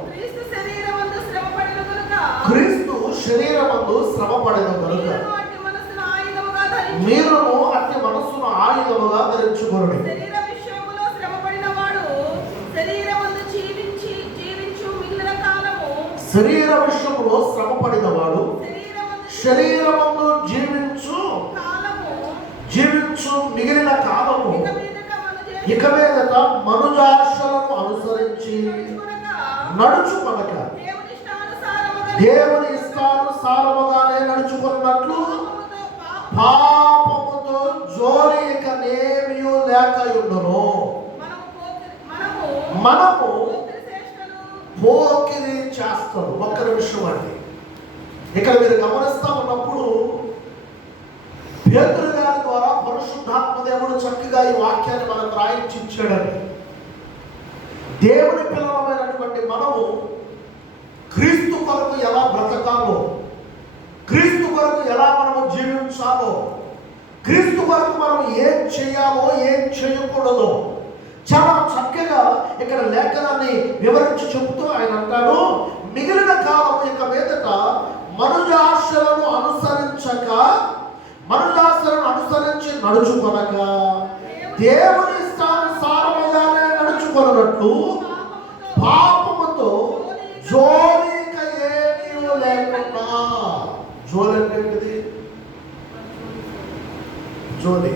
క్రీస్తు శరీరమందు శ్రమపడిన కనుక మీరును అట్టి మనస్సును ఆయుధముగా ధరించుకొనుడి. శరీర విషయంలో శ్రమపడిన వాడు శరీరమందు జీవించు మిగిలిన కాలము ఇక మీదట మనుజాశలను అనుసరించి నడుచుకొనక దేవుని ఇష్టానుసారముగానే నడుచుకున్నట్లు పాపముతో జోలి ఇక నేమీ లేకయుండును. మనము పోకిరి చేస్తాడు. ఒక్క నిమిషం అండి, ఇక్కడ మీరు గమనిస్తా ఉన్నప్పుడు పేతురు గారి ద్వారా పరిశుద్ధాత్మ దేవుడు చక్కగా ఈ వాక్యాన్ని మనకు రాయించి ఇచ్చాడండి. దేవుని పిల్లలమైనటువంటి మనము క్రీస్తు కొరకు ఎలా బ్రతకాలో, క్రీస్తు కొరకు ఎలా మనము జీవించాలో, క్రీస్తు కొరకు మనం ఏం చేయాలో ఏం చేయకూడదో చాలా చక్కగా ఇక్కడ లేఖనాన్ని వివరించి చెబుతూ ఆయన అంటాడు, మిగిలిన కాలం ఇక మీదట మనుజాశలను అనుసరించి నడుచుకొనక దేవుని ఇష్టానుసారముగానే నడుచుకొనున్నట్లు పాపముతో జోలిక ఏమీ లేకుండా. జోలి అంటే ఏంటిది? జోలి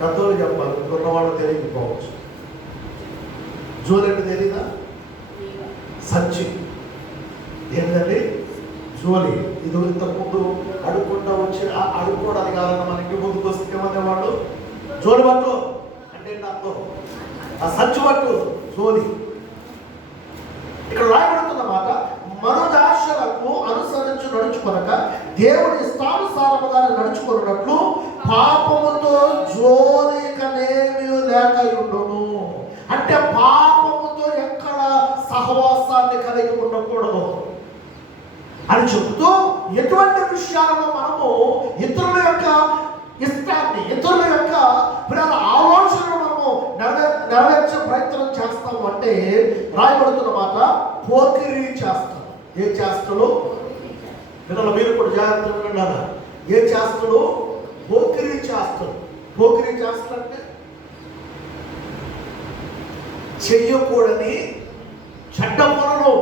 కథలు చెప్పాలి, ఉన్నవాళ్ళు తెలియకపోవచ్చు. జోలి అంటే తెలియదా? సంచి ఏంటండి జోలి. ఇది ఇంతకుముందు అడుక్కుంటా వచ్చి అడుక్కోవడానికి కావాలన్నా మన ఇంటి ముందుకు వస్తే ఏమనేవాళ్ళు జోలి పట్టు అంటే అర్థం, ఆ సంచి పట్టు జోలి. ఇక్కడ రాయబడుతున్న మాట మనోదాశలకు అనుసరించి నడుచుకొనక దేవుని ఇష్టానుసారముగా నడుచుకున్నట్లు పాపముతో జోలికనేమీ లేకయుండును. అంటే పాపముతో ఎక్కడ సహవాసాన్ని కలిగి ఉండకూడదు అని చెబుతూ, ఎటువంటి విషయాలను మనము ఇతరుల యొక్క ఇష్టాన్ని, ఇతరుల యొక్క ఆలోచనలు మనము నెరవేర్చే ప్రయత్నం చేస్తాము అంటే రాయబడుతున్న మాట పోకిరీ చేస్తాం. ఏ చేష్టలు పిల్లలు మీరు కూడా జాగ్రత్తగా విన్నారా? ఏ చేష్టలు? పోకిరీ చేష్టలు. పోకిరీ చేష్టలు అంటే చెయ్యకూడని చెడ్డ పనులు.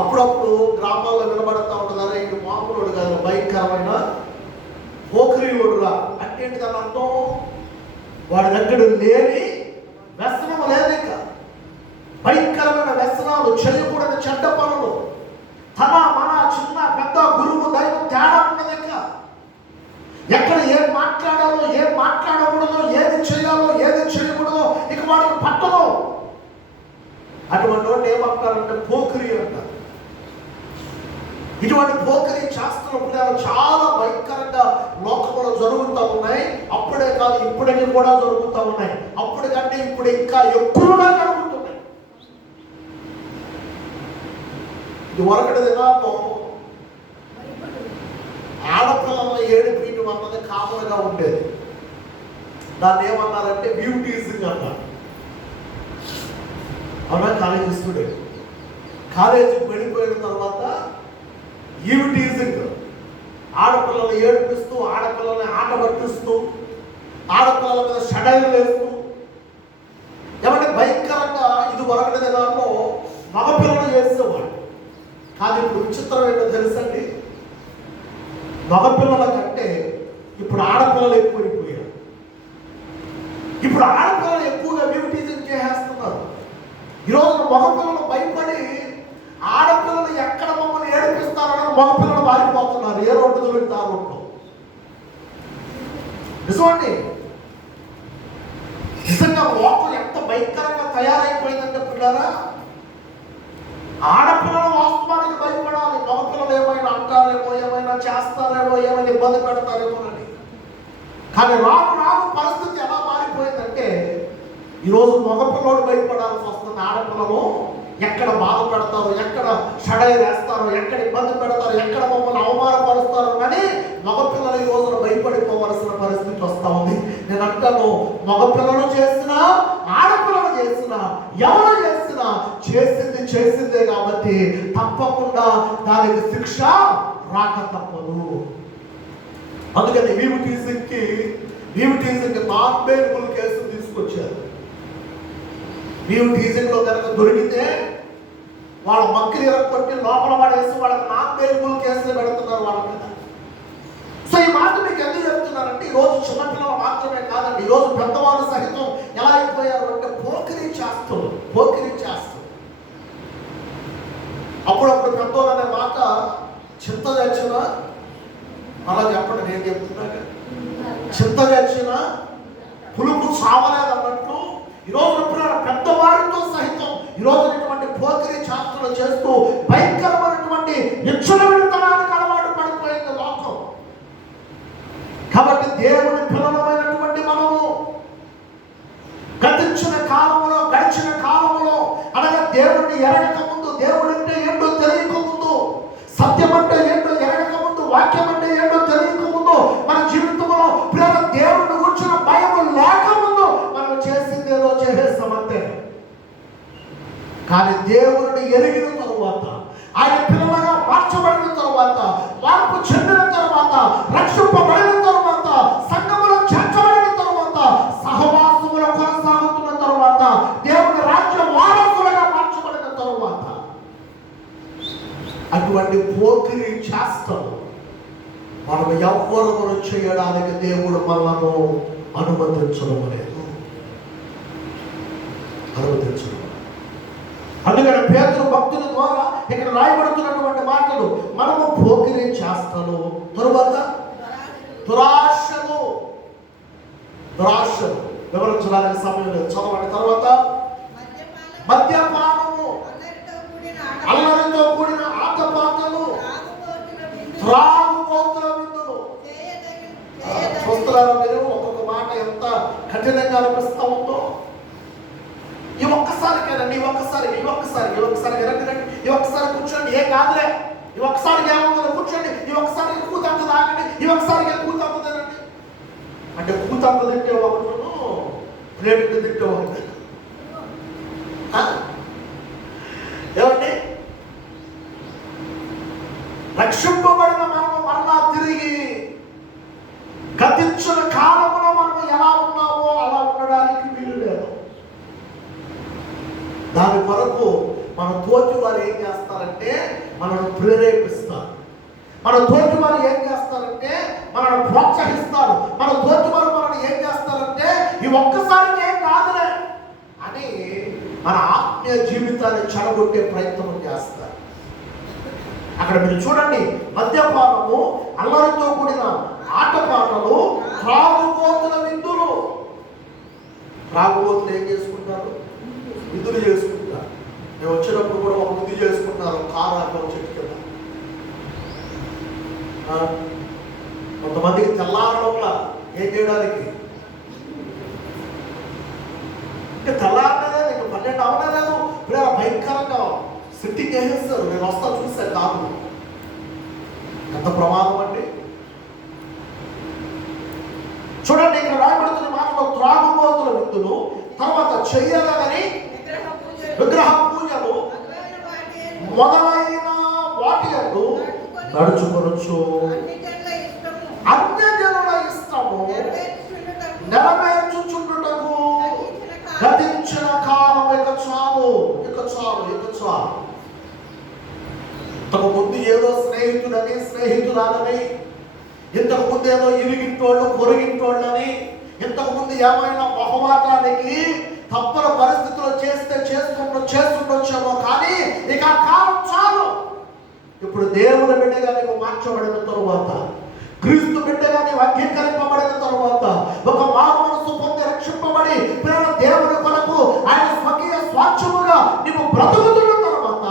అప్పుడప్పుడు గ్రామాల్లో వినబడతా ఉంటుందా, ఇంక మామూలుడు కాదు, భయంకరమైన పోకిరీయుడురా అంటే ఏంటి దాని అర్థం? వాడి దగ్గర లేని వ్యసనం లేదు, ఇక భయంకరమైన వ్యసనాలు, చేయకూడని చెడ్డ పనులు, తన మన చిన్న పెద్ద గురువు దైవం తేడా ఉన్నది. ఎక్కడ ఏం మాట్లాడాలో ఏం మాట్లాడకూడదో, ఏది చేయాలో ఏది చేయకూడదో ఇక వాడికి పట్టదు. అటువంటి వాడు ఏమంటారంటే పోకిరీ అంటారు. ఇటువంటి పోకరి చేస్తున్నప్పుడు చాలా భయంకరంగా లోకంలో జరుగుతూ ఉన్నాయి. అప్పుడే కాదు, ఇప్పటికీ కూడా జరుగుతూ ఉన్నాయి. అప్పటికంటే ఇప్పుడు ఇంకా ఎక్కువగా జరుగుతున్నాయి. ఇది వరకటి దినాల్లో ఆడపిల్లల ఏడిపీయటం అన్నది కామన్గా ఉండేది. దాన్ని ఏమన్నారంటే బ్యూటీజింగ్ అన్నారు. అవునా? కాలేజీ స్టూడెంట్ కాలేజీకి వెళ్ళిపోయిన తర్వాత ఈవిటీజింగ్, ఆడపిల్లలు ఏడిపిస్తూ, ఆడపిల్లల్ని ఆట పట్టిస్తూ, ఆడపిల్లల మీద షడైలు వేస్తూ, ఏమంటే భయంకరంగా ఇది వరకటి దినాల్లో మగపిల్లలు చేసేవాడు. కానీ ఇప్పుడు విచిత్రం ఏంటో తెలుసండి, మగపిల్లల కంటే ఇప్పుడు ఆడపిల్లలు ఎక్కువైపోయారు. ఇప్పుడు ఆడపిల్లలు ఎక్కువగా బ్యూటీజింగ్ చేసేస్తున్నారు. ఈరోజు మగపిల్లలు భయపడి ఆడపిల్లలు ఎక్కడ మమ్మల్ని ఏడిపిస్తారని మగపిల్లలు మారిపోతున్నారు. ఏ రోడ్డు దొరికితే ఆ రోడ్డు. నిజమండి, నిజంగా లోకం ఎంత భయంకరంగా తయారైపోయిందంటే పిల్లరా, ఆడపిల్లలు వాస్తవానికి భయపడాలి. మగపిల్లలు ఏమైనా అంటారేమో, ఏమైనా చేస్తారేమో, ఏమైనా ఇబ్బంది పెడతారేమోనని. కానీ రాను రాను పరిస్థితి ఎలా మారిపోయిందంటే ఈరోజు మగపిల్లలు భయపడాల్సి వస్తుంది. ఆడపిల్లలు ఎక్కడ బాధపడతారు, ఎక్కడ షడై వేస్తారు, ఎక్కడ ఇబ్బంది పెడతారు, ఎక్కడ మమ్మల్ని అవమానపరుస్తారు అని మగపిల్లలు ఈ రోజున భయపడిపోవలసిన పరిస్థితి వస్తూ ఉంది. నేను అంటాను, మగపిల్లలు చేసినా ఆడపిల్లలు చేసినా ఎవరు చేసినా చేసిందే కాబట్టి తప్పకుండా దానికి శిక్ష రాక తప్పదు. అందుకని బ్యూటీజింగ్కి నాన్ బెయిలబుల్ కేసు తీసుకొచ్చారు. బ్యూటీజింగ్లో కనుక దొరికితే వాళ్ళ మక్కిలి ఎరగొట్టి లోపల పడేసి వాళ్ళకి నాన్ బెయిలబుల్ కేసులు పెడుతున్నారు వాళ్ళ మీద. సో ఈ మాట మీకు ఎందుకు చెప్తున్నారంటే ఈరోజు చిన్నపిల్లలు మాత్రమే కాదండి, ఈరోజు పెద్దవాళ్ళు సహితం ఎలా అయిపోయారు అంటే పోకిరీ చేస్తారు. అప్పుడప్పుడు పెద్దవాళ్ళు అనే మాట చింత తెచ్చినా, అలా చెప్పండి, నేను చెప్తున్నాక చింత తెచ్చినా పులుపు చావలేదు అన్నట్టు ఈరోజు పెద్దవారితో సహితం ఈరోజు ఇటువంటి పోకిరీ చేష్టలు చేస్తూ భయంకరమైనటువంటి విచ్చలవిడితనానికి అలవాటు పడిపోయింది లోకం. కాబట్టి దేవుని పిల్లలమైనటువంటి మనము గడిచిన కాలంలో అనగా దేవుడిని ఎరగక ముందు, దేవుడు అంటే ఏంటో తెలియక ముందు, సత్యం అంటే ఏంటో ఎరగక ముందు, వాక్యం అంటే ఏంటో తెలియక ముందు, మన జీవితంలో దేవుడిని కూర్చున్న భయం లేక ముందు మనం చేసిందేదో చేసేస్తామంతే. కానీ దేవుడిని ఎరిగిన తరువాత, ఆయన పిల్లలుగా మార్చబడిన తరువాత, మార్పు చెందిన తరువాత, రక్షింపబడిన తరువాత, సంఘములో చేర్చబడిన తరువాత, సహవాసములో కొనసాగుతున్న తరువాత, దేవుని రాజ్య వారసులుగా మార్చబడిన తరువాత అటువంటి పోకిరీ చేస్తాము మనం ఎవ్వరు చేయడానికి దేవుడు మనలను అనుమతించడం లేదు. అందుకని పేతురు భక్తుల ద్వారా ఇక్కడ రాయబడుతున్నటువంటి మాటలు, మనము పోకిరీ చేస్తాను, తరువాత దురాశలు వివరించడానికి సమయం లేదు, చదవండి. తర్వాత మద్యపానము, అల్లరితో కూడిన ఆటపాటలు, త్రాగుబోతుల విందులు. చూస్తున్నారా మీరు ఒక్కొక్క మాట ఎంత కఠినంగా అనిపిస్తూ ఉందో? ఈ ఒక్కసారికేనండి, ఈ ఒక్కసారి రండి, ఈ ఒక్కసారి కూర్చోండి, ఏ కాదులే, ఈ ఒక్కసారికి ఏమవుతుందో కూర్చోండి, ఈ ఒక్కసారికి కూతంత తాగండి, ఈ ఒక్కసారికి కూతంత తినండి అంటే కూతంత తింటే ఒకటి, ప్లేట్ తింటే ఒకటి. ఏమండి, రక్షింపబడిన మనము మరలా తిరిగి గతించిన కాలంలో మనం ఎలా ఉన్నామో అలా ఉండడానికి వీలు లేదు. దాని కొరకు మన తోటి వారు ఏం చేస్తారంటే మనల్ని ప్రేరేపిస్తారు. మన తోటి వారు ఏం చేస్తారంటే మనల్ని ప్రోత్సహిస్తారు. మన తోటి వారు మనల్ని ఏం చేస్తారంటే ఈ ఒక్కసారికి ఏం కాదులే అని మన ఆత్మీయ జీవితాన్ని చెడగొట్టే ప్రయత్నం చేస్తారు. అక్కడ మీరు చూడండి, మద్యపానము, అల్లరితో కూడిన ఆటపాటలు, త్రాగుబోతుల విందులు. త్రాగుబోతులు ఏం చేసుకుంటారు? విందులు చేసుకుంటారు. మేము వచ్చినప్పుడు కూడా ఒక విందు చేసుకుంటారు, కారాల్లో చెట్టు కింద కొంతమందికి తెల్లారడంలా ఏం చేయడానికి, ఇంకా తెల్లారనే ఇంకా 12 అవలేదు, ఇప్పుడు భయంకరంగా సిట్టింగ్ చేసేస్తారు. నేను వస్తా చూసాను కాదు, ఎంత ప్రమాదం అండి. చూడండి, ఇక్కడ రాయబడుతున్న మాటలో త్రాగుబోతుల విందులు, తర్వాత చెయ్యలని విగ్రహ పూజలు మొదలైన వాటి యందు నడుచుకొనొచ్చు. అన్య జనుల ఇష్టము నెరవేర్చుచుండుటకు గతించిన కాలం ఇక చాలు, ఇక చాలు, ఇక చాలు. ఇంతకు ముందు ఏదో స్నేహితుడని స్నేహితురాలని, ఇంతకు ముందు ఏదో ఇరిగింటోళ్ళు పొరిగింటోళ్ళని, ఇంతకు ముందు ఏమైనా మొహమాటానికి తప్పల పరిస్థితుల్లో చేస్తుండొచ్చేమో, కానీ ఇక కాలం చాలు. ఇప్పుడు దేవుని బిడ్డగా నీవు మార్చబడిన తరువాత, క్రీస్తు బిడ్డగా నీవు అంగీకరింపబడిన తరువాత, ఒక మారు మనసు పొంది రక్షింపబడి ప్రేమ దేవుని కొరకు ఆయన స్వకీయ స్వాచ్ఛముగా నీవు బ్రతుకుతున్న తరువాత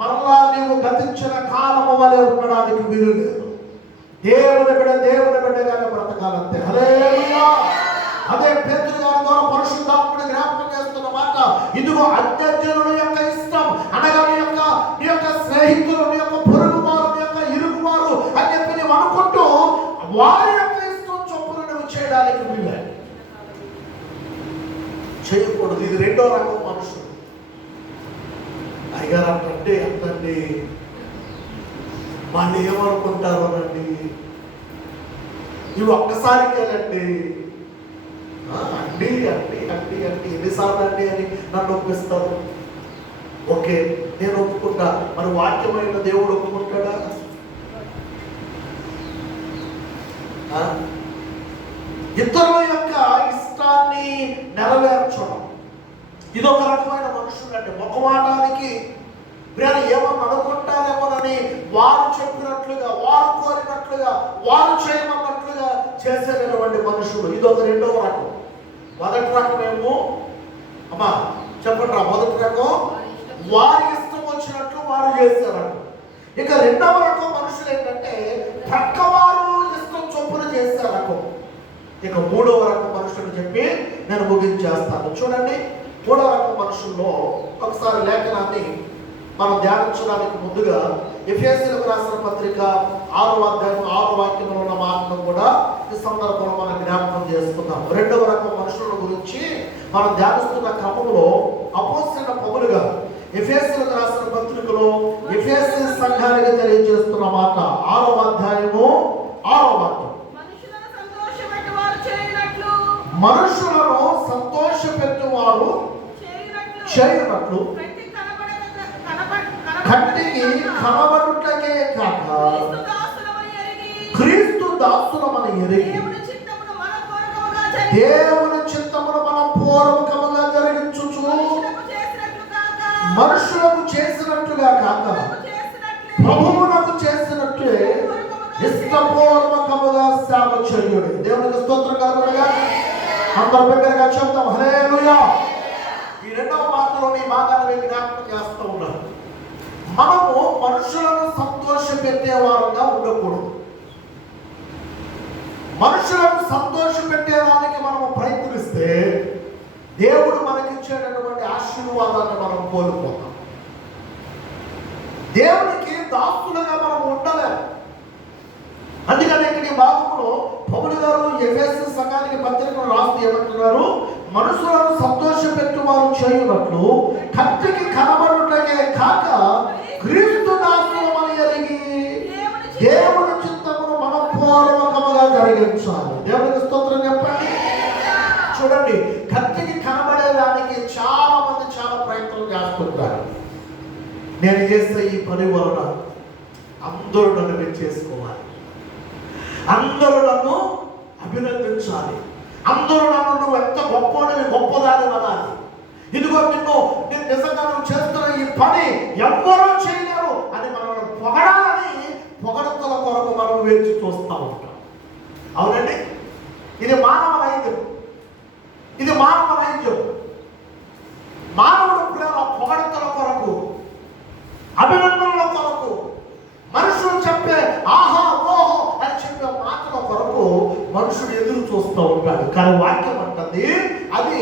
మరలా నీవు గతించిన కాలము వలె ఉండడానికి వీలు లేదు. దేవుని బిడ్డగానే బ్రతకాలంతే. హల్లెలూయా. అదే పేతురు గారి ద్వారా పరిశుద్ధాత్ముడు జ్ఞాపకం చేస్తున్న మాట, ఇదిగో అన్యజనుల యొక్క ఇష్టం అనగా నీ యొక్క స్నేహితులు, నీ యొక్క పొరుగువారు, నీ యొక్క ఇరుగువారు అని చెప్పి నీవు అనుకుంటూ వారి యొక్క ఇష్టం చొప్పున నువ్వు చేయడానికి వీలే, చేయకూడదు. ఇది రెండో రకం మనుషులు. అయ్యారు అంటే ఎంతండి, వాళ్ళు ఏమనుకుంటారు అనండి, ఇవి ఒక్కసారికేనండి, అండి ఎన్నిసార్లు అండి అని నన్ను ఒప్పిస్తారు. ఓకే, నేను ఒప్పుకుంటా, మరి వాక్యమైన దేవుడు ఒప్పుకుంటాడా? ఇతరుల యొక్క ఇష్టాన్ని నెరవేర్చడం ఇదొక రకమైన మనుషులు అంటే మొక్కమాటానికి వీరు ఏమన్నా అనుకుంటారేమోనని వారు చెప్పినట్లుగా, వారు కోరినట్లుగా, వారు చేయమన్నట్లుగా చేసేటటువంటి మనుషులు. ఇదొక రెండవ రకం. మొదటి రకమేమో అమ్మా చెప్పండి రా, మొదటి రకం వారి ఇష్టం వచ్చినట్లు వారు చేసేవారు. ఇక రెండవ రకం మనుషులు ఏంటంటే ప్రక్కవారు ఇష్టం చొప్పున చేసే రకం. ఇక మూడవ రకం మనుషులు చెప్పి నేను ముగించేస్తాను. చూడండి, మూడవ రకం మనుషుల్లో ఒకసారి లేఖనాన్ని మనం ధ్యానించడానికి ముందుగా ఎఫెసీయులకు రాసిన పత్రిక 6వ అధ్యాయం 6వ వాక్యంలో ఉన్న మాటను కూడా ఈ సందర్భంలో మనం జ్ఞాపకం చేసుకుందాం. రెండవ రకం మనుషుల గురించి మనం ధ్యానిస్తున్న క్రమంలో అపోస్తలుడైన పౌలు గారు ఎఫెసీయులకు రాసిన పత్రికలో ఎఫెసీ సంఘానికి తెలియజేస్తున్న మాట 6వ అధ్యాయము 6వ వాక్యం, మనుషులను సంతోషపెట్టువారు చేయనట్లు కంటికి కనబడుటకే కాక క్రీస్తు దాసులమని ఎరిగి దేవుని చిత్తమును మనం పూర్వకముగా జరిగించుచు మనుషులకు చేసినట్టుగా కాక ప్రభువునకు చేసినట్లే ఇష్టపూర్వకముగా సేవ చేయుడి. దేవునికి స్తోత్రం కలుగునుగా. అందరూ బిగ్గరగా చెప్తాం హల్లెలూయా. ఈ రెండవ మాటలోని భాగాన్ని జ్ఞాపకం చేస్తూ ఉన్నారు. మనము మనుషులను సంతోషపెట్టే వారంగా ఉండకూడదు. మనుషులను సంతోషపెట్టేదానికి మనము ప్రయత్నిస్తే దేవుడు మనకిచ్చేటటువంటి ఆశీర్వాదాన్ని మనం కోల్పోతాం. దేవునికి దాసులుగా మనం ఉండలేము. అందుకని ఇక్కడ ఈ భాగంలో పౌలు గారు ఎఫెసీ సంఘానికి పత్రికను రాస్తూ ఏమంటున్నారు, మనుషులను సంతోషపెట్టువారు చేయునట్లు కంటికి కనబడుటకే కాక క్రీస్తు దాసులమని ఎరిగి దేవుని చిత్తమును మనఃపూర్వకముగా జరిగించాలి. దేవునికి స్తోత్రం చెప్పండి. చూడండి, కంటికి కనబడేదానికి చాలా మంది చాలా ప్రయత్నం చేస్తుంటారు. నేను చేస్తే ఈ పని వలన అందరూ నన్ను మెచ్చేసుకోవాలి, అందరూ నన్ను అభినందించాలి, అందరూ నన్ను నువ్వు ఎంత గొప్పవాడివి గొప్పదాని అనాలి. ఇదిగో నేను నిజంగా నువ్వు చేస్తున్న ఈ పని ఎవ్వరూ చేయలేరు అని మనం పొగడాలని పొగడతల కొరకు మనం వేచి చూస్తూ ఉంటాం. అవునండి, ఇది మానవ నైజం. ఇది మానవ నైజం. మానవుడు ప్రేమ పొగడతల కొరకు, అభినందనల కొరకు, మనుషులు చెప్పే ఆహా ఓహో మనుషుడు ఎదురు చూస్తూ ఉంటాడు. కానీ వాక్యం అంటుంది అది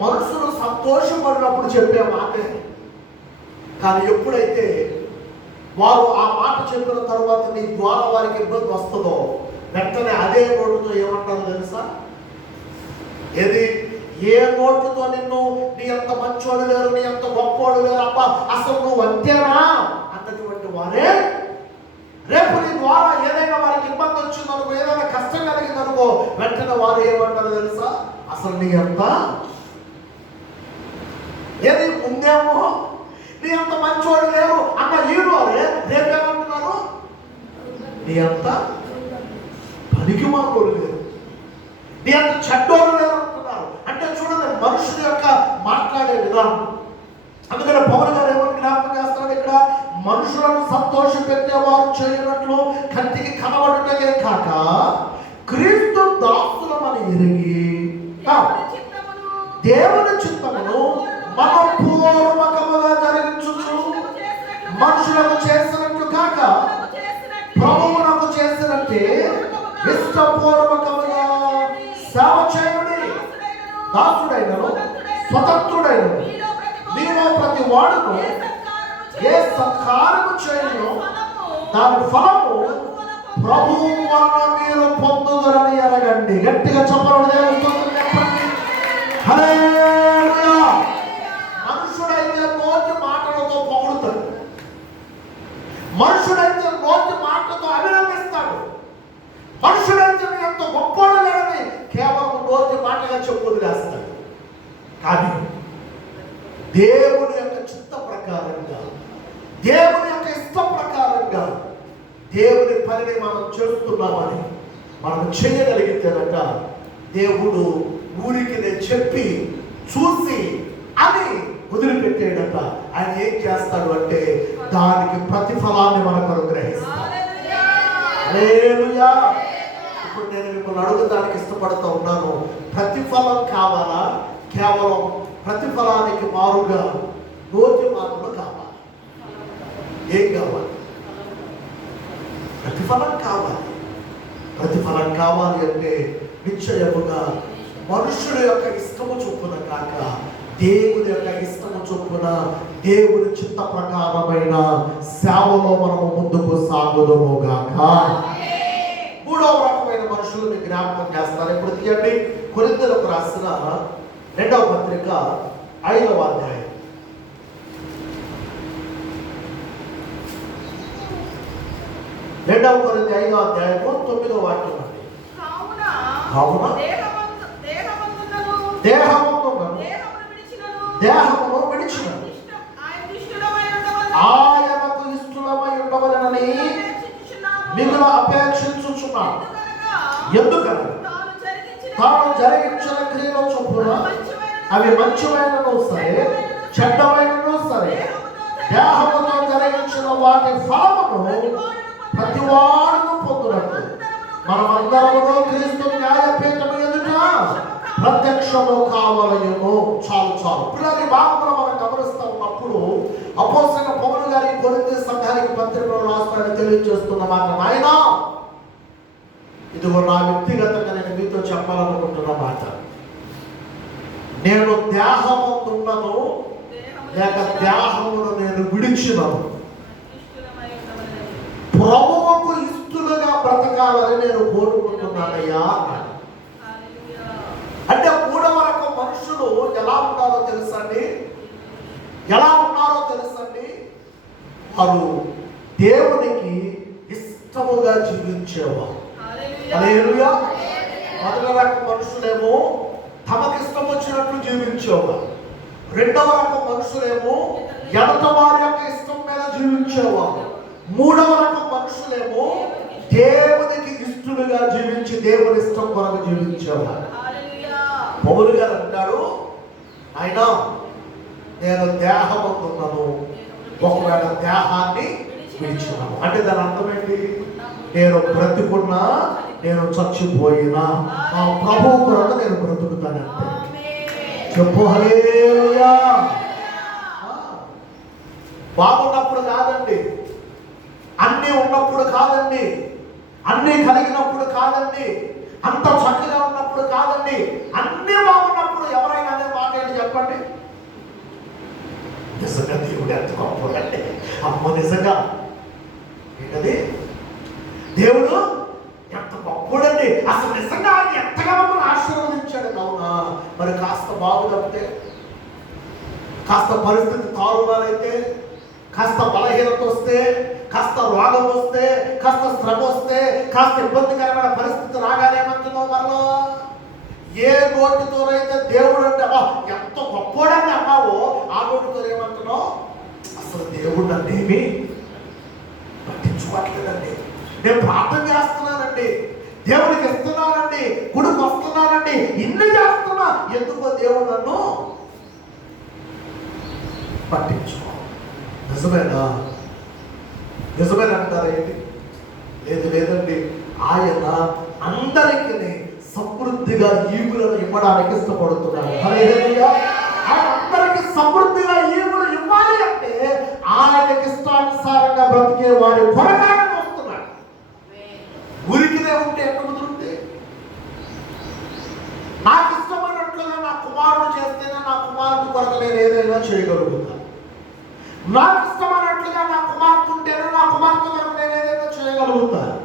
మనుషులు సంతోషపడినప్పుడు చెప్పే మాటే. కానీ ఎప్పుడైతే వారు ఆ మాట చెప్పిన తర్వాత నీ ద్వారా వారికి ఇబ్బంది వస్తుందో వెంటనే అదే నోటుతో ఏమంటారు తెలుసా? ఏది ఏ నోటుతో నిన్ను నీ అంత మంచోడు లేరు, నీ అంత గొప్పోడు లేరు, అబ్బా అసలు నువ్వు అంతేనా అన్నటువంటి వారే రేపు నీ ద్వారా ఏదైనా వారికి ఇబ్బంది వచ్చిందనుకో, ఏదైనా కష్టం కలిగిందనుకో, వెంటనే వారు ఏమంటారు తెలుసా? అసలు నీ అంత ఏది ముందేమో నీ అంత మంచోడు లేరు అన్న హీరోలే రేపేమంటున్నారు? నీ అంత పనికి మాకోడు లేరు, నీ అంత చెడ్డోడు లేరు అంటున్నారు. అంటే చూడండి మనుషుల యొక్క మాట్లాడే విధానం. అందుకని పౌలు గారు ఏమని జ్ఞాపకం చేస్తాడు ఇక్కడ? మనుషులను సంతోష పెట్టేవారు చేయనట్లు కంటికి కనబడుటకే కాక క్రీస్తు దాసులమని ఎరిగి దేవుని చిత్తమును మనపూర్వకముగా జరిగించుచు మనుషులకు చేసినట్టు కాక ప్రభువునకు చేసినట్టే ఇష్టపూర్వకముగా సేవ చేయుడి. దాసుడైనను స్వతంత్రుడైనను మీలో ప్రతి వాడును ఏ సత్కారము చేయను దాని ఫలము ప్రభువు వలన మీరు పొందుదరని ఎరగండి. గట్టిగా చెప్పండి. హల్లెలూయా. మనుషుడైతే నోటి మాటలతో పొగుడుతాడు, మనుషుడైతే నోటి మాటలతో అభినందిస్తాడు, మనుషుడైతే ఎంత గొప్పవాడు లేడని కేవలం నోటి మాటగా చెప్పుకొదిలేస్తాడు. కానీ దేవుని యొక్క చిత్త ప్రకారంగా, దేవుని యొక్క ఇష్టం ప్రకారంగా దేవుని పనిని మనం చేస్తున్నామని మనం చేయగలిగితేనక దేవుడు ఊరికి చెప్పి చూసి అని వదిలిపెట్టేడట. ఆయన ఏం చేస్తాడు అంటే దానికి ప్రతిఫలాన్ని మనకు అనుగ్రహిస్తాడు. హల్లెలూయా. ఇప్పుడు నేను మిమ్మల్ని అడుగుదానికి ఇష్టపడుతూ ఉన్నాను, ప్రతిఫలం కావాలా? కేవలం ప్రతిఫలానికి మారుగా నోటి మాటలు కావాలి. ఏం కావాలి? ప్రతిఫలం కావాలి. ప్రతిఫలం కావాలి అంటే నిశ్చయముగా మనుషుల యొక్క ఇష్టము చొప్పున కాక దేవుని యొక్క ఇష్టము చొప్పున దేవుని చిత్త ప్రకారమైన సేవలో మనము ముందుకు సాగుదము గాక. మూడవ రకమైన మనుషులను జ్ఞాపకం చేస్తారు. ఇప్పుడు తీయండి కొరింథీయులకు రాసిన 2వ పత్రిక 5వ అధ్యాయం. 2వ కొరింథీ 5వ అధ్యాయము 9వ వాక్యం అండి. కావున దేహమును విడిచినను ఆయనకు ఇష్టమై ఉండవలెనని మిగుల అపేక్షించుచున్నాను. ఎందుకనగా తాను జరిగించిన క్రియల చొప్పున అవి మంచివైనను సరే చెడ్డమైనను సరే దేహముతో జరిగించిన వాటి ఫలమును ప్రతివాడును పొందునట్టు మనమందరము క్రీస్తు న్యాయపీఠము ఎదుట ప్రత్యక్షము కావలయును. చాలు పిల్లలు భాగంలో మనం గమనిస్తూ ఉన్నప్పుడు అపోస్తలుడైన పౌలు గారి కొరింథీ సంఘానికి పత్రికలో రాస్తాడని తెలియజేస్తున్న మాట, నాయనా ఇదిగో నా వ్యక్తిగతంగా నేను మీతో చెప్పాలనుకుంటున్న మాట, నేను దేహమందున్నను లేక దేహమును నేను విడిచినను ప్రభువుకు ఇష్టలుగా బ్రతకాలని నేను కోరుకుంటున్నానయ్యా. అంటే మూడవ రకం మనుషులు ఎలా ఉన్నారో తెలుసండి? వారు దేవునికి ఇష్టముగా జీవించేవారు. హల్లెలూయా. మొదటి రకం మనుషులేమో తమకు ఇష్టం వచ్చినట్లు జీవించేవారు. రెండవ రకం మనుషులేమో ఎదట వారి యొక్క ఇష్టం మీద జీవించేవారు. మూడవ రకం మనుషులేమో దేవునికి ఇష్టలుగా జీవించి దేవుని ఇష్టం కొరకు జీవించేవారు. పౌలు గారు అంటాడు, ఆయన నేను దేహమందున్నాను, ఒకవేళ దేహాన్ని విడిచినాను అంటే దాని అర్థం ఏంటి? నేను బ్రతుకున్నా నేను చచ్చిపోయినా ఆ ప్రభువు కొరకు నేను బ్రతుకుతానంటే. చెప్పు హల్లెలూయా. బాగున్నప్పుడు కాదండి, అన్నీ ఉన్నప్పుడు కాదండి, అన్నీ కలిగినప్పుడు కాదండి, అంత చక్కగా ఉన్నప్పుడు కాదండి, అన్నీ బాగున్నప్పుడు ఎవరైనా అనే మాట ఏంటి చెప్పండి? నిజంగా దేవుడు ఎంత గొప్పడంటే, అమ్మ నిజంగా ఏంటది, దేవుడు ఎంత గొప్పడండి, అసలు నిజంగా ఆయన ఎంతగా మమ్మల్ని ఆశీర్వదించాడు. అవునా? మరి కాస్త బాగు తప్పితే, కాస్త పరిస్థితి తారుమారైతే, కాస్త బలహీనత వస్తే, కాస్త రోగం వస్తే, కాస్త శ్రమ వస్తే, కాస్త ఇబ్బందికరమైన పరిస్థితి రాగానేమంటున్నావు? మరలా ఏ నోటితోనైతే దేవుడు అంటే ఎంత గొప్పోడని అన్నావో ఆ నోటితో ఏమంటున్నావు? అసలు దేవుడు నన్నేమి పట్టించుకోవట్లేదండి, నేను ప్రార్థన చేస్తున్నానండి, దేవుడికి ఇస్తున్నానండి, గుడికి వస్తున్నానండి, ఇన్ని చేస్తున్నా, ఎందుకో దేవుడు నన్ను పట్టించుకో. నిజమేనా? నిజమేనా అంటారా ఏంటి? లేదండి, ఆయన అందరికీ సమృద్ధిగా ఈవులను ఇవ్వడానికి ఇష్టపడుతున్నాడు. హల్లెలూయా! ఆయన అందరికీ సమృద్ధిగా ఈవులు ఇవ్వాలి అంటే ఆయనకి ఇష్టానుసారంగా బ్రతికే వారి కొరకాయన వస్తున్నాడు. ఉరికినే ఉంటే ఎక్కడ కుదురుంది? నాకు ఇష్టమైనట్లుగా నా కుమారుడు చేస్తేనే నా కుమారుడు కొరకు నేను ఏదైనా చేయగలుగుతాను. నాకు ఇష్టమైనట్లుగా నా కుమార్తె ఉంటేనే నా కుమార్తె కొరకు నేను ఏదైనా చేయగలుగుతాను.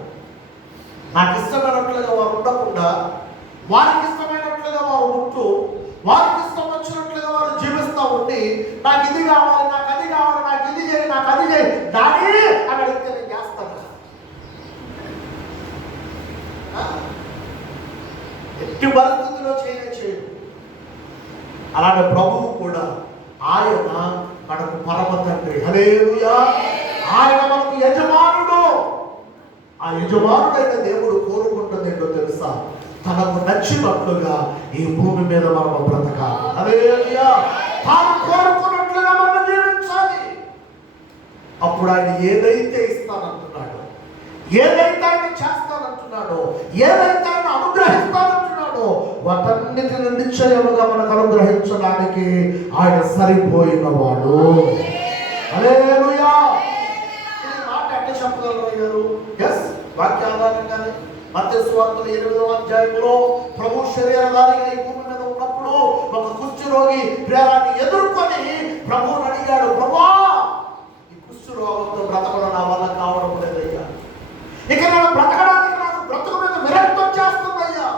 నాకు ఇష్టమైనట్లుగా వారు ఉండకుండా, వారికి ఇష్టమైనట్లుగా వారు ఉంటూ, వారికి ఇష్టం వచ్చినట్లుగా వారు జీవిస్తూ ఉండి, నాకు ఇది కావాలి, నాకు అది కావాలి, నాకు ఇది చేయి, నాకు అది చేయి, డాడీ అని అడిగితే నేను చేస్తాను. ఎట్టి పరిస్థితిలో చేయడు. అలాంటి ప్రభువు కూడా ఆయన మనకు పరమ తండ్రి. హల్లెలూయా! ఆయన మనకు యజమానుడు. ఆ యజమానుడైన దేవుడు కోరుకుంటుంది ఏంటో తెలుసా? తనకు నచ్చినట్లుగా ఈ భూమి మీద మనం బ్రతకాలి. హల్లెలూయా! తాను కోరుకున్నట్లుగా మనం జీవించాలి. అప్పుడు ఆయన ఏదైతే ఇస్తానంటున్నాడో, ఏదైతే ఆయన చేస్తానంటున్నాడో, ఏదైతే ఆయన అనుగ్రహిస్తానంటున్నాడో వాటన్నిటిని నిశ్చయముగా మనకు అనుగ్రహించడానికి ఆయన సరిపోయిన వాడు. హల్లెలూయా! ఈ మాట అంటే చెప్పగలరు గారు? ఎస్, వాక్య ఆధారంగానే మత్తయి సువార్తలో 8వ అధ్యాయంలో ప్రభు శరీరధారిగా ఈ భూమి మీద ఉన్నప్పుడు ఒక కుష్ఠరోగి ప్రేరాన్ని ఎదుర్కొని ప్రభువుని అడిగాడు, ప్రభువా, ఈ కుష్ఠరోగంతో బ్రతకడం నా వల్ల కావడం లేదయ్యా, ఇక నేను బ్రతకడానికి నాకు బ్రతుకు మీద విరక్తి వచ్చేస్తుందయ్యా,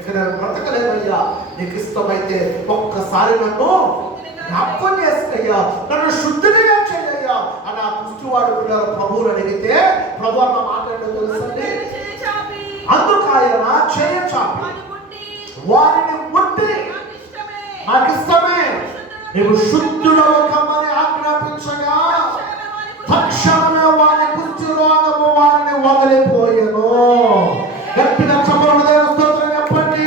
ఇక నేను బ్రతకలేదయ్యా, నీకు ఇష్టమైతే ఒక్కసారి నన్ను జ్ఞాపకం చేసుకయ్యా, నన్ను శుద్ధిగా చెయ్యయ్యా అని ఆ కుష్ఠవాడు పిల్లలు ప్రభువుని అడిగితే ప్రభు అన్న మాట ఏంటో తెలుసండి? అందుకు ఆయన చేయ చాపి వారిని ముట్టి, నాకు ఇష్టమే, నీవు శుద్ధుడవు కమ్మని ఆజ్ఞాపించగా తక్షణమే వారి కుష్ఠ రోగము వారిని వదిలిపోయెను. గట్టిగా చప్పట్లు దేవుని స్తోత్రం చెప్పండి.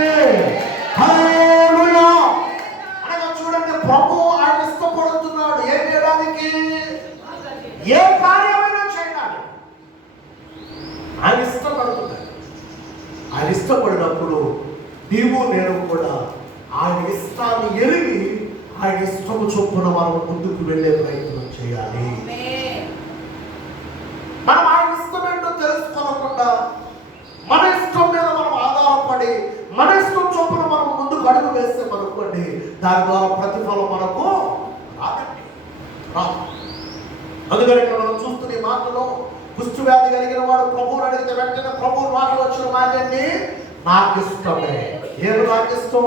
హల్లెలూయా! అనగా చూడండి, ప్రభు ఆయన ఇష్టపడుతున్నాడు ఏం చేయడానికి? ఏ కార్యమైనా చేయడానికి ఆయన ఇష్టపడుతున్నాడు. ఆయన ఇష్టపడినప్పుడు నీవు నేను కూడా ఆయన ఇష్టాన్ని ఎరిగి ఆయన ఇష్టము చొప్పున మనం ముందుకు వెళ్ళే ప్రయత్నం చేయాలి. మనం ఆయన ఇష్టం ఏంటో తెలుసుకోకుండా మన ఇష్టం మీద మనం ఆధారపడి మన ఇష్టం చొప్పున మనం ముందుకు అడుగు వేస్తే మనకోండి, దాని ద్వారా ప్రతిఫలం మనకు రాదండి, రాదు. అందుకని ఇక్కడ మనం చూస్తున్న ఈ మాటలో కుష్ఠ వ్యాధి కలిగిన వాడు ప్రభువుని అడిగితే వెంటనే ప్రభువు మాటలు వచ్చిన మాటండి, నాకు ఇష్టమే. ఏమి నాకు ఇష్టం?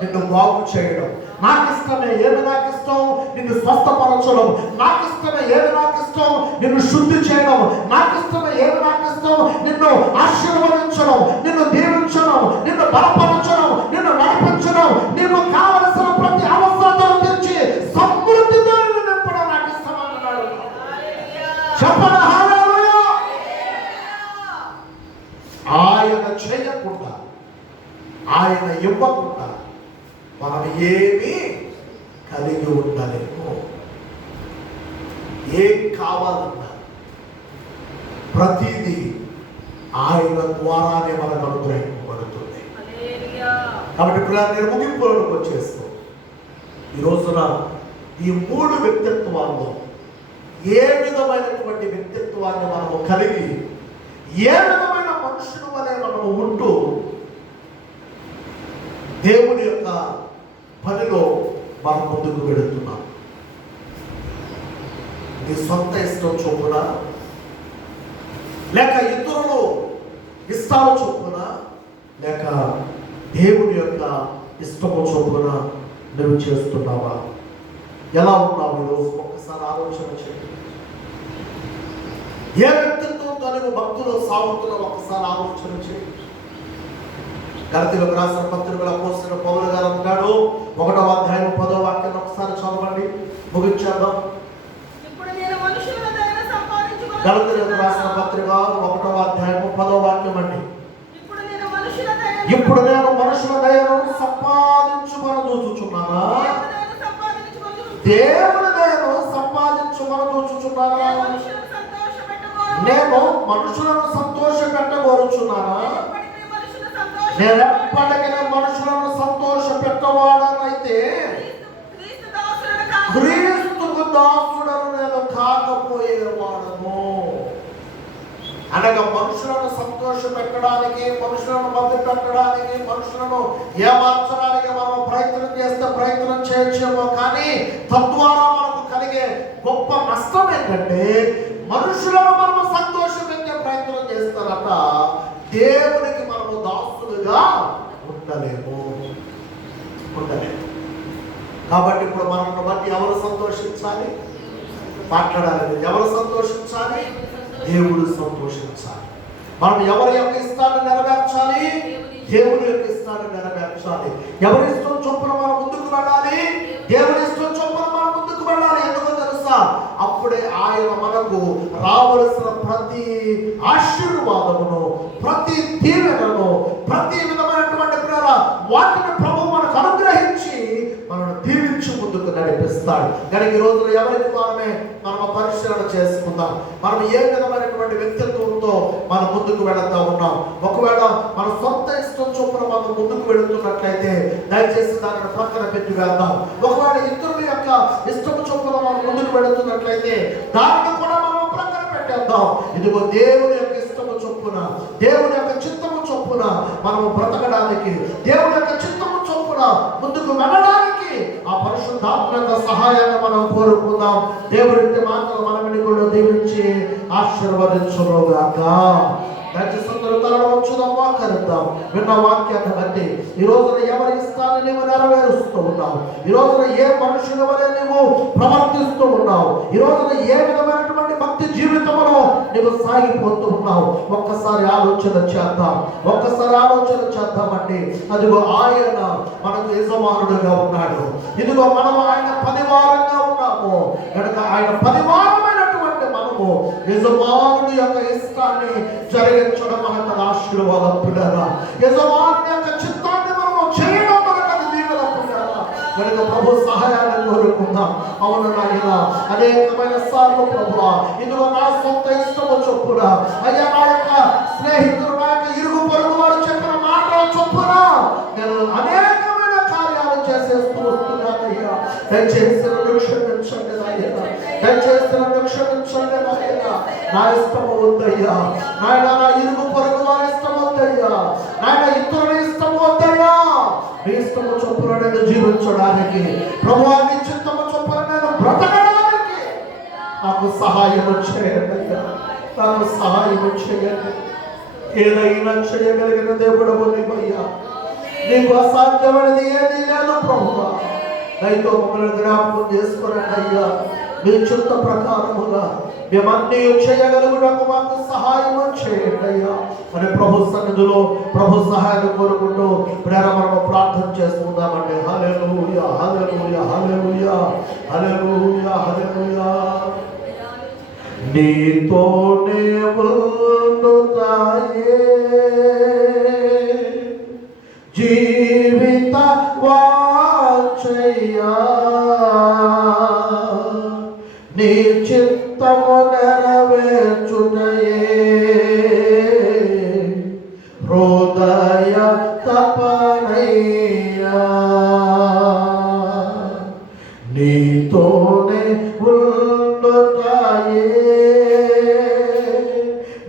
నిన్ను బాగు చేయడం. నాకు ఇష్టమే. ఏమి నాకు ఇష్టం? నిన్ను స్వస్థపరచడం. నాకు ఇష్టమే. ఏమి నాకు ఇష్టం? నిన్ను శుద్ధి చేయడం. నాకు ఇష్టమే. ఏమి నాకు ఇష్టం? నిన్ను ఆశీర్వదించడం, నిన్ను దీవించడం, నిన్ను బలపరచడం, నిన్ను నడిపించడం, నీకు కావలసిన ప్రతి అవసరతను తెచ్చి సమృద్ధితో నిన్ను నింపడం నాకు ఇష్టం అన్నాడు. చెప్పండి హల్లెలూయా! ఆయన చేయకుండా, ఆయన ఇవ్వకుండా మనం ఏమీ కలిగి ఉండలేము. ఏం కావాలన్నా ప్రతిదీ ఆయన ద్వారానే మనకు అనుగ్రహింపబడుతుంది. కాబట్టి పిల్లలు నేను ముగింపులోకి వచ్చేస్తాను. ఈ రోజున ఈ 3 వ్యక్తిత్వాల్లో ఏ విధమైనటువంటి వ్యక్తిత్వాన్ని మనము కలిగి, ఏ విధమైన మనుషుల వలె మనము ఉంటూ దేవుని యొక్క పనిలో మనం ముందుకు వెళుతున్నాం. నీ సొంత ఇష్టం చొప్పున, లేక ఇతరులు ఇష్టాల చొప్పున, లేక దేవుని యొక్క ఇష్టము చొప్పున నువ్వు చేస్తున్నావా? ఎలా ఉన్నావు ఈరోజు? ఒక్కసారి ఆలోచన చేయండి. ఏ వ్యక్తిత్వంతో నువ్వు భక్తులు సాగుతున్నావు? ఒక్కసారి ఆలోచన చేయండి. గలతీయులకు రాసిన పత్రికల అపోస్తలుడైన పౌలు గారు అంటాడు, 1వ అధ్యాయం 10వ వాక్యాన్ని ఒకసారి చదవండి, ముగించేద్దాం. గలతీయులకు రాసిన పత్రిక 1వ అధ్యాయం 10వ వాక్యం అండి. ఇప్పుడు నేను మనుషుల దయను సంపాదించుమని చూచుచున్నానా? దేవుని దయను సంపాదించుమని చూచుచున్నానా? నేను మనుషులను సంతోష పెట్టగోరుచున్నానా? నేను ఎప్పటికీ మనుషులను సంతోష పెట్టవాడనైతే క్రీస్తుకు దాసుడను నేను కాకపోయేవాడను. అనగా మనుషులను సంతోష పెట్టడానికి, మనుషులను మధ్య పెట్టడానికి, మనుషులను ఏమార్చడానికి మనం ప్రయత్నం చేస్తే ప్రయత్నం చేయొచ్చేమో, కానీ తద్వారా మనకు కలిగే గొప్ప నష్టం ఏంటంటే మనుషులను మనము సంతోష పెట్టే ప్రయత్నం చేస్తారట, దేవునికి మనము దాసులుగా ఉండలేము. కాబట్టి ఇప్పుడు మనల్ని బట్టి ఎవరు సంతోషించాలి? మాట్లాడాలి. ఎవరు సంతోషించాలి? దేవుడు సంతోషించాలి. మనం ఎవరి యొక్క ఇష్టాన్ని నెరవేర్చాలి? దేవుని యొక్క ఇష్టాన్ని నెరవేర్చాలి. ఎవరి ఇష్టం చొప్పున మనం ముందుకు వెళ్ళాలి? దేవుని ఇష్టం చొప్పున మనం ముందుకు వెళ్ళాలి. ఎందుకో తెలుసా? అప్పుడే ఆయన మనకు రావలసిన ప్రతి ఆశీర్వాదమును, ప్రతి దీవెనను, ప్రతి విధమైనటువంటి వాటిని ప్రభు మనకు అనుగ్రహించి మనల్ని దీవించి ముందుకు నడిపిస్తాడు. కనుక ఈ రోజున ఎవరికి మనం పరిశీలన చేసుకుందాం. మనం ఏ విధమైనటువంటి వ్యక్తిత్వంతో మనం ముందుకు వెళుతూ ఉన్నాం. ఒకవేళ మన సొంత ఇష్టం చొప్పున మనం ముందుకు వెళుతున్నట్లయితే దయచేసి దానిని పక్కన పెట్టి వెళ్దాం. ఒకవేళ ఇతరుల యొక్క ఇష్టం చొప్పున మనం ముందుకు వెళుతున్నట్లయితే దానిని కూడా మనం ప్రక్కన పెట్టేద్దాం. ఇదిగో దేవుని యొక్క ఇష్టము చొప్పున, దేవుని యొక్క చిత్తము చొప్పున మనము బ్రతకడానికి, దేవుని యొక్క చిత్తము చొప్పున ముందుకు వెళ్ళడానికి ఆ పరిశుద్ధాత్మ యొక్క సహాయాన్ని మనం కోరుకుందాం. దేవుడి మాటలు మనల్ని కూడా దీవించి ఆశీర్వదించుగాక. దయచేసి అందరూ తలలో వచ్చుదాం, వాక్యాలుద్దాం. విన్న వాక్యాన్ని బట్టి ఈ రోజున ఎవరి ఇష్టాన్ని నువ్వు నెరవేరుస్తూ ఉన్నావు? ఈ రోజున ఏ మనుషుల వలె నువ్వు ప్రవర్తిస్తూ ఉన్నావు? ఈ రోజున ఏ విధమైనటువంటి భక్తి జీవితంలో నువ్వు సాగిపోతూ ఉన్నావు? ఒక్కసారి ఆలోచన చేద్దాం. ఒక్కసారి ఆలోచన చేద్దామండి. అదిగో ఆయన మనకు యజమానుడుగా ఉన్నాడు. ఇదిగో మనం ఆయన పనివారంగా ఉన్నాము. కనుక ఆయన పనివారమైనటువంటి మనము యజమానుడి యొక్క ఇష్టాన్ని జరిగించడం మనకు ఆశీర్వాదం పిల్లరా. యజమానుడి యొక్క చిత్తాన్ని మనము చేయడం మనకు దీవెన పిల్లరా. కనుక ప్రభు సహాయాన్ని కోరుకుందాం. అవును నాయన, అనేకమైన సార్లు ప్రభువా ఇదిగో నా సొంత ఇష్టము చొప్పున, అయ్యా నా యొక్క స్నేహితులు, నా యొక్క ఇరుగు పొరుగు వారు చెప్పిన మాటల చొప్పున నేను అనేకమైన కార్యాలు చేసేస్తూ వస్తున్నానయ్యా. దయచేసి నన్ను క్షమించండి నాయన, దయచేసి నన్ను క్షమించండి నాయన. నా ఇష్టము వద్దయ్యా నాయన, నా ఇరుగు పొరుగు వారి ఇష్టం వద్దయ్యా నాయన, ఇతరుల ఇష్టము వద్దయ్యా. నీ ఇష్టము చొప్పున నేను జీవించడానికి, ప్రభువా నీ చిత్తము చొప్పున నేను బ్రతకడానికి నాకు సహాయం చేయండి అయ్యా, నాకు సహాయం చేయండి. ఏదైనా చేయగలిగిన దేవుడు నీవయ్యా, నీకు అసాధ్యమైనది ఏది లేదు ప్రభువా. దయతో మమ్మల్ని జ్ఞాపకం చేసుకోరండి అయ్యా. మీ చిత్త ప్రకారముగా మేమన్నీ చేయగలుగుటకు మాకు సహాయం చేయండి అయ్యా అని ప్రభు సన్నిధిలో ప్రభు సహాయాన్ని కోరుకుంటూ ప్రేరమను ప్రార్థన చేసుకుందామండి. హల్లెలూయా, హల్లెలూయా, హల్లెలూయా, హల్లెలూయా, హల్లెలూయా. నీతోనే ఉండుతాయే జీవిత వాంఛయ్యా, నీ చిత్తము నెరవేర్చుటయే హృదయ తపనయ్యా. నీతోనే ఉండుతాయే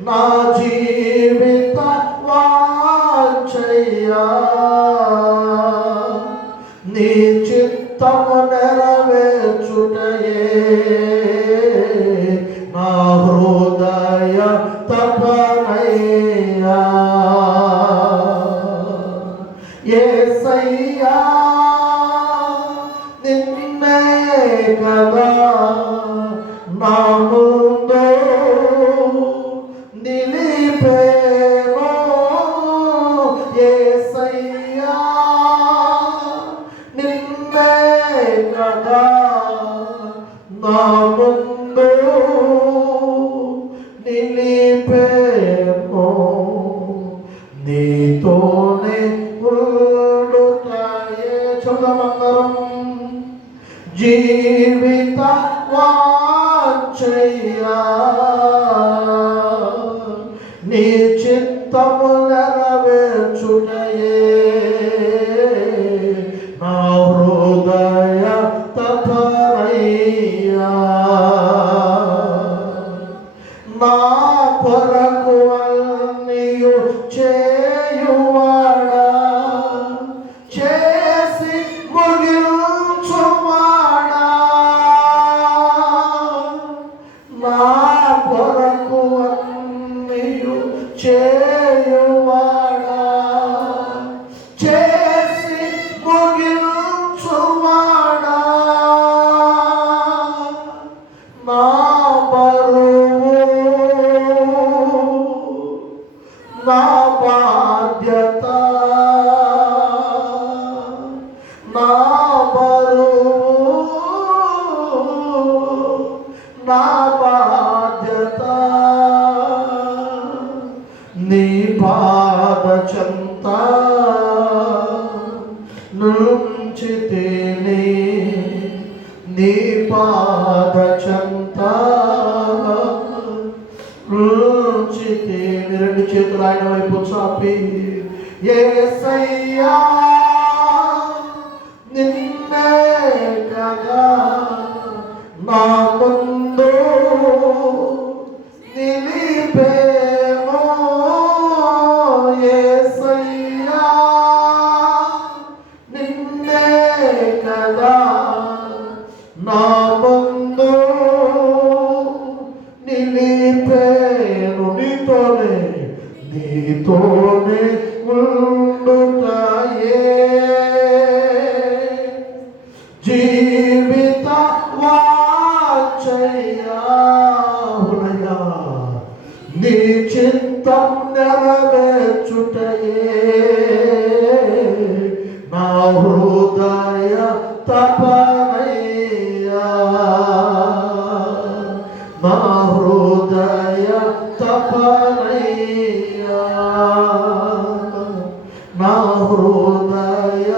నా జీవిత వాంఛయ్యా. తపనయ్యా యేసయ్యా నిన్నే కదా నా ముందు నిలిపేమో యేసయ్యా నిన్నే కదా నా ముందు నిలిపేమో నీతోనే ఉండుతాయే చూడమందరం జీవిత వాంఛయ్యా నీ చిత్తము నెరవేర్చుటయే నా హృదయ తపనయ్యా నా కొరకు అన్నీయు చేయువాడా చేసి ముగించువాడా నా కొరకు అన్నీయు చేయువాడా చేసి ముగించువాడా నా బరువు నా బాధ్యత నా బరువు నా బాధ్యత నీ పాద చెంత నుంచితేనే నీ పాద చెంత నుంచితే రెండు చేతులు ఆయన వైపు చాపి యేసయ్యా నిన్నే కదా నా ముందు నిలిపేమో యేసయ్యా నిన్నే కదా నా ముందు నిలిపేను నీతోనే ఉండుతాయే జీవిత వాంఛయ్యా నీ చిత్తం నెరవేర్చుటయే నా హృదయ తపనయ్యా నా హృదయ తపనయ్యా నా హృదయ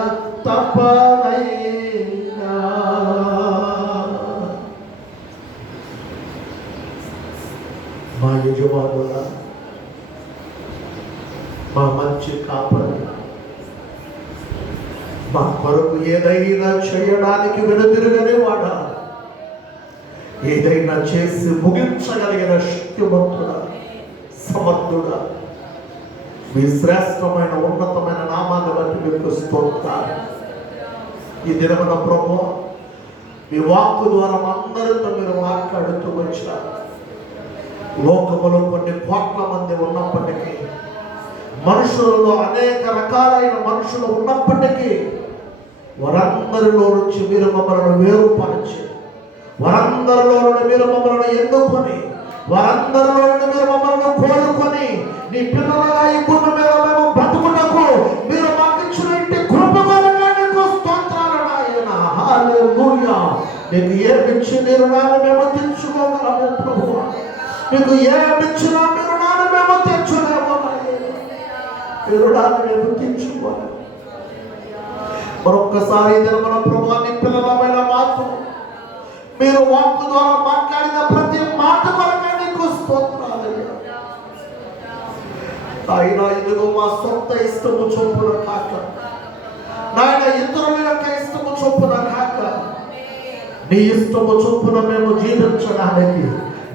తపనయ్యా మా యజమానులా మా మంచి కాపరి మా కొరకు ఏదైనా చేయడానికి వెనుతిరుగనే వాడా ఏదైనా చేసి ముగించగలిగిన శక్తివంతుడా సమర్థుడా మీ శ్రేష్టమైన ఉన్నతమైన నామాన్ని బట్టి మీకు స్తోత్రాలు. ఈ దినమున ప్రభువా మీ వాక్కు ద్వారా అందరితో మీరు మాట్లాడుతూ వచ్చారు. లోకములో కొన్ని కోట్ల మంది ఉన్నప్పటికీ మనుషులలో అనేక రకాలైన మనుషులు ఉన్నప్పటికీ వారందరిలో నుంచి మీరు మమ్మల్ని వేరుపరిచి వారందరిలో నుండి మీరు మమ్మల్ని ఎన్నుకొని వారందరిలో నుండి మీరు మమ్మల్ని కోరుకొని నీ పిల్లలుగా ఈ భూమి మీద మేము బ్రతుకుటకు మీరు మాకు ఇచ్చిన ఇంటి కృపకు స్తోత్రాలు నాయన. హల్లెలూయా. నీకు ఏమిచ్చి మీరు నాన్న మేము తెచ్చుకోగలము ప్రభువా. నీకు ఏమిచ్చినా మీరు నాన్న మేము తెచ్చులేము మీరు నాన్న మేము తెచ్చుకోలేము. మరొక్కసారి మన ప్రభువాన్ని పిల్లలమైన మాత్రం మీరు వాక్కు ద్వారా మాట్లాడిన ప్రతి మాట కొరకే నీకు స్తోత్రాలయ్యా. ఆయన ఇదిగో మా సొంత ఇష్టము చొప్పున కాక నాయన ఇతరుల యొక్క ఇష్టము చొప్పున కాక నీ ఇష్టము చొప్పున మేము జీవించడానికి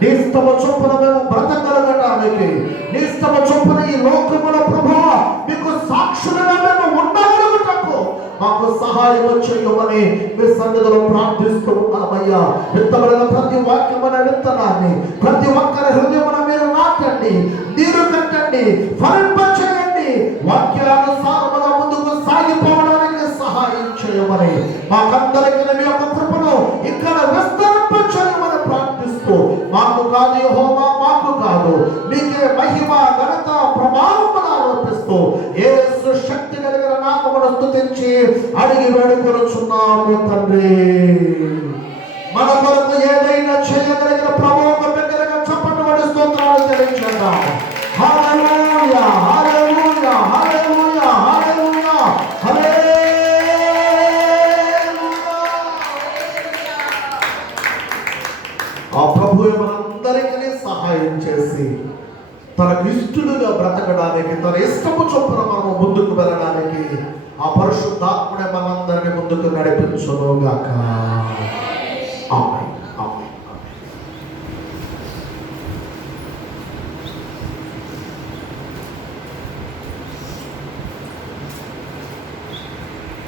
నీ ఇష్టము చొప్పున మేము బ్రతకగలగడానికి నీ ఇష్టము చొప్పున ఈ లోకముల ప్రభువా మీకు సాక్షులుగా మేము ఉండగలుగుటకు మాకు సహాయం చేయమని మీ సన్నిధిలో ప్రార్థిస్తూ ఉన్నామయ్యా. విత్తబడిన ప్రతి వాక్యమైన విత్తనాన్ని ప్రతి ఒక్కరి హృదయమున మీరు నాటి కట్టండి, నీరు కట్టండి, ఫలింపచేయండి, వాక్యానుసారముగా ముందుకు సాగిపోవడానికి సహాయం చేయమని మాకందరికీ మీ యొక్క కృపను ఇక్కడ విస్తరింప చేయమని ప్రార్థిస్తూ, మాకు కాదు యెహోవా, మాకు కాదు, మీకే మహిమ ఘనత ప్రభావమును ఆరోపిస్తూ యేసు శక్తి కలిగిన నామమును స్తుతించి అడిగి వేడుకొనుచున్నాము తండ్రి. మన కొరకు ఏదైనా చేయగలిగిన ప్రభువుకు బిడ్డలుగా చప్పట్లు పడి స్తోత్రాలు చెల్లించేద్దాం. హల్లెలూయా, హల్లెలూయా, హల్లెలూయా, హల్లెలూయా, హల్లెలూయా. ఆ ప్రభువే మనందరికీ సహాయం చేసి తనకు ఇష్టలుగా బ్రతకడానికి, తన ఇష్టము చొప్పున మనము ముందుకు వెళ్ళడానికి ఆ పరిశుద్ధాత్ముడే మనందరినీ ముందుకు నడిపించునుగాక. ఆమేన్.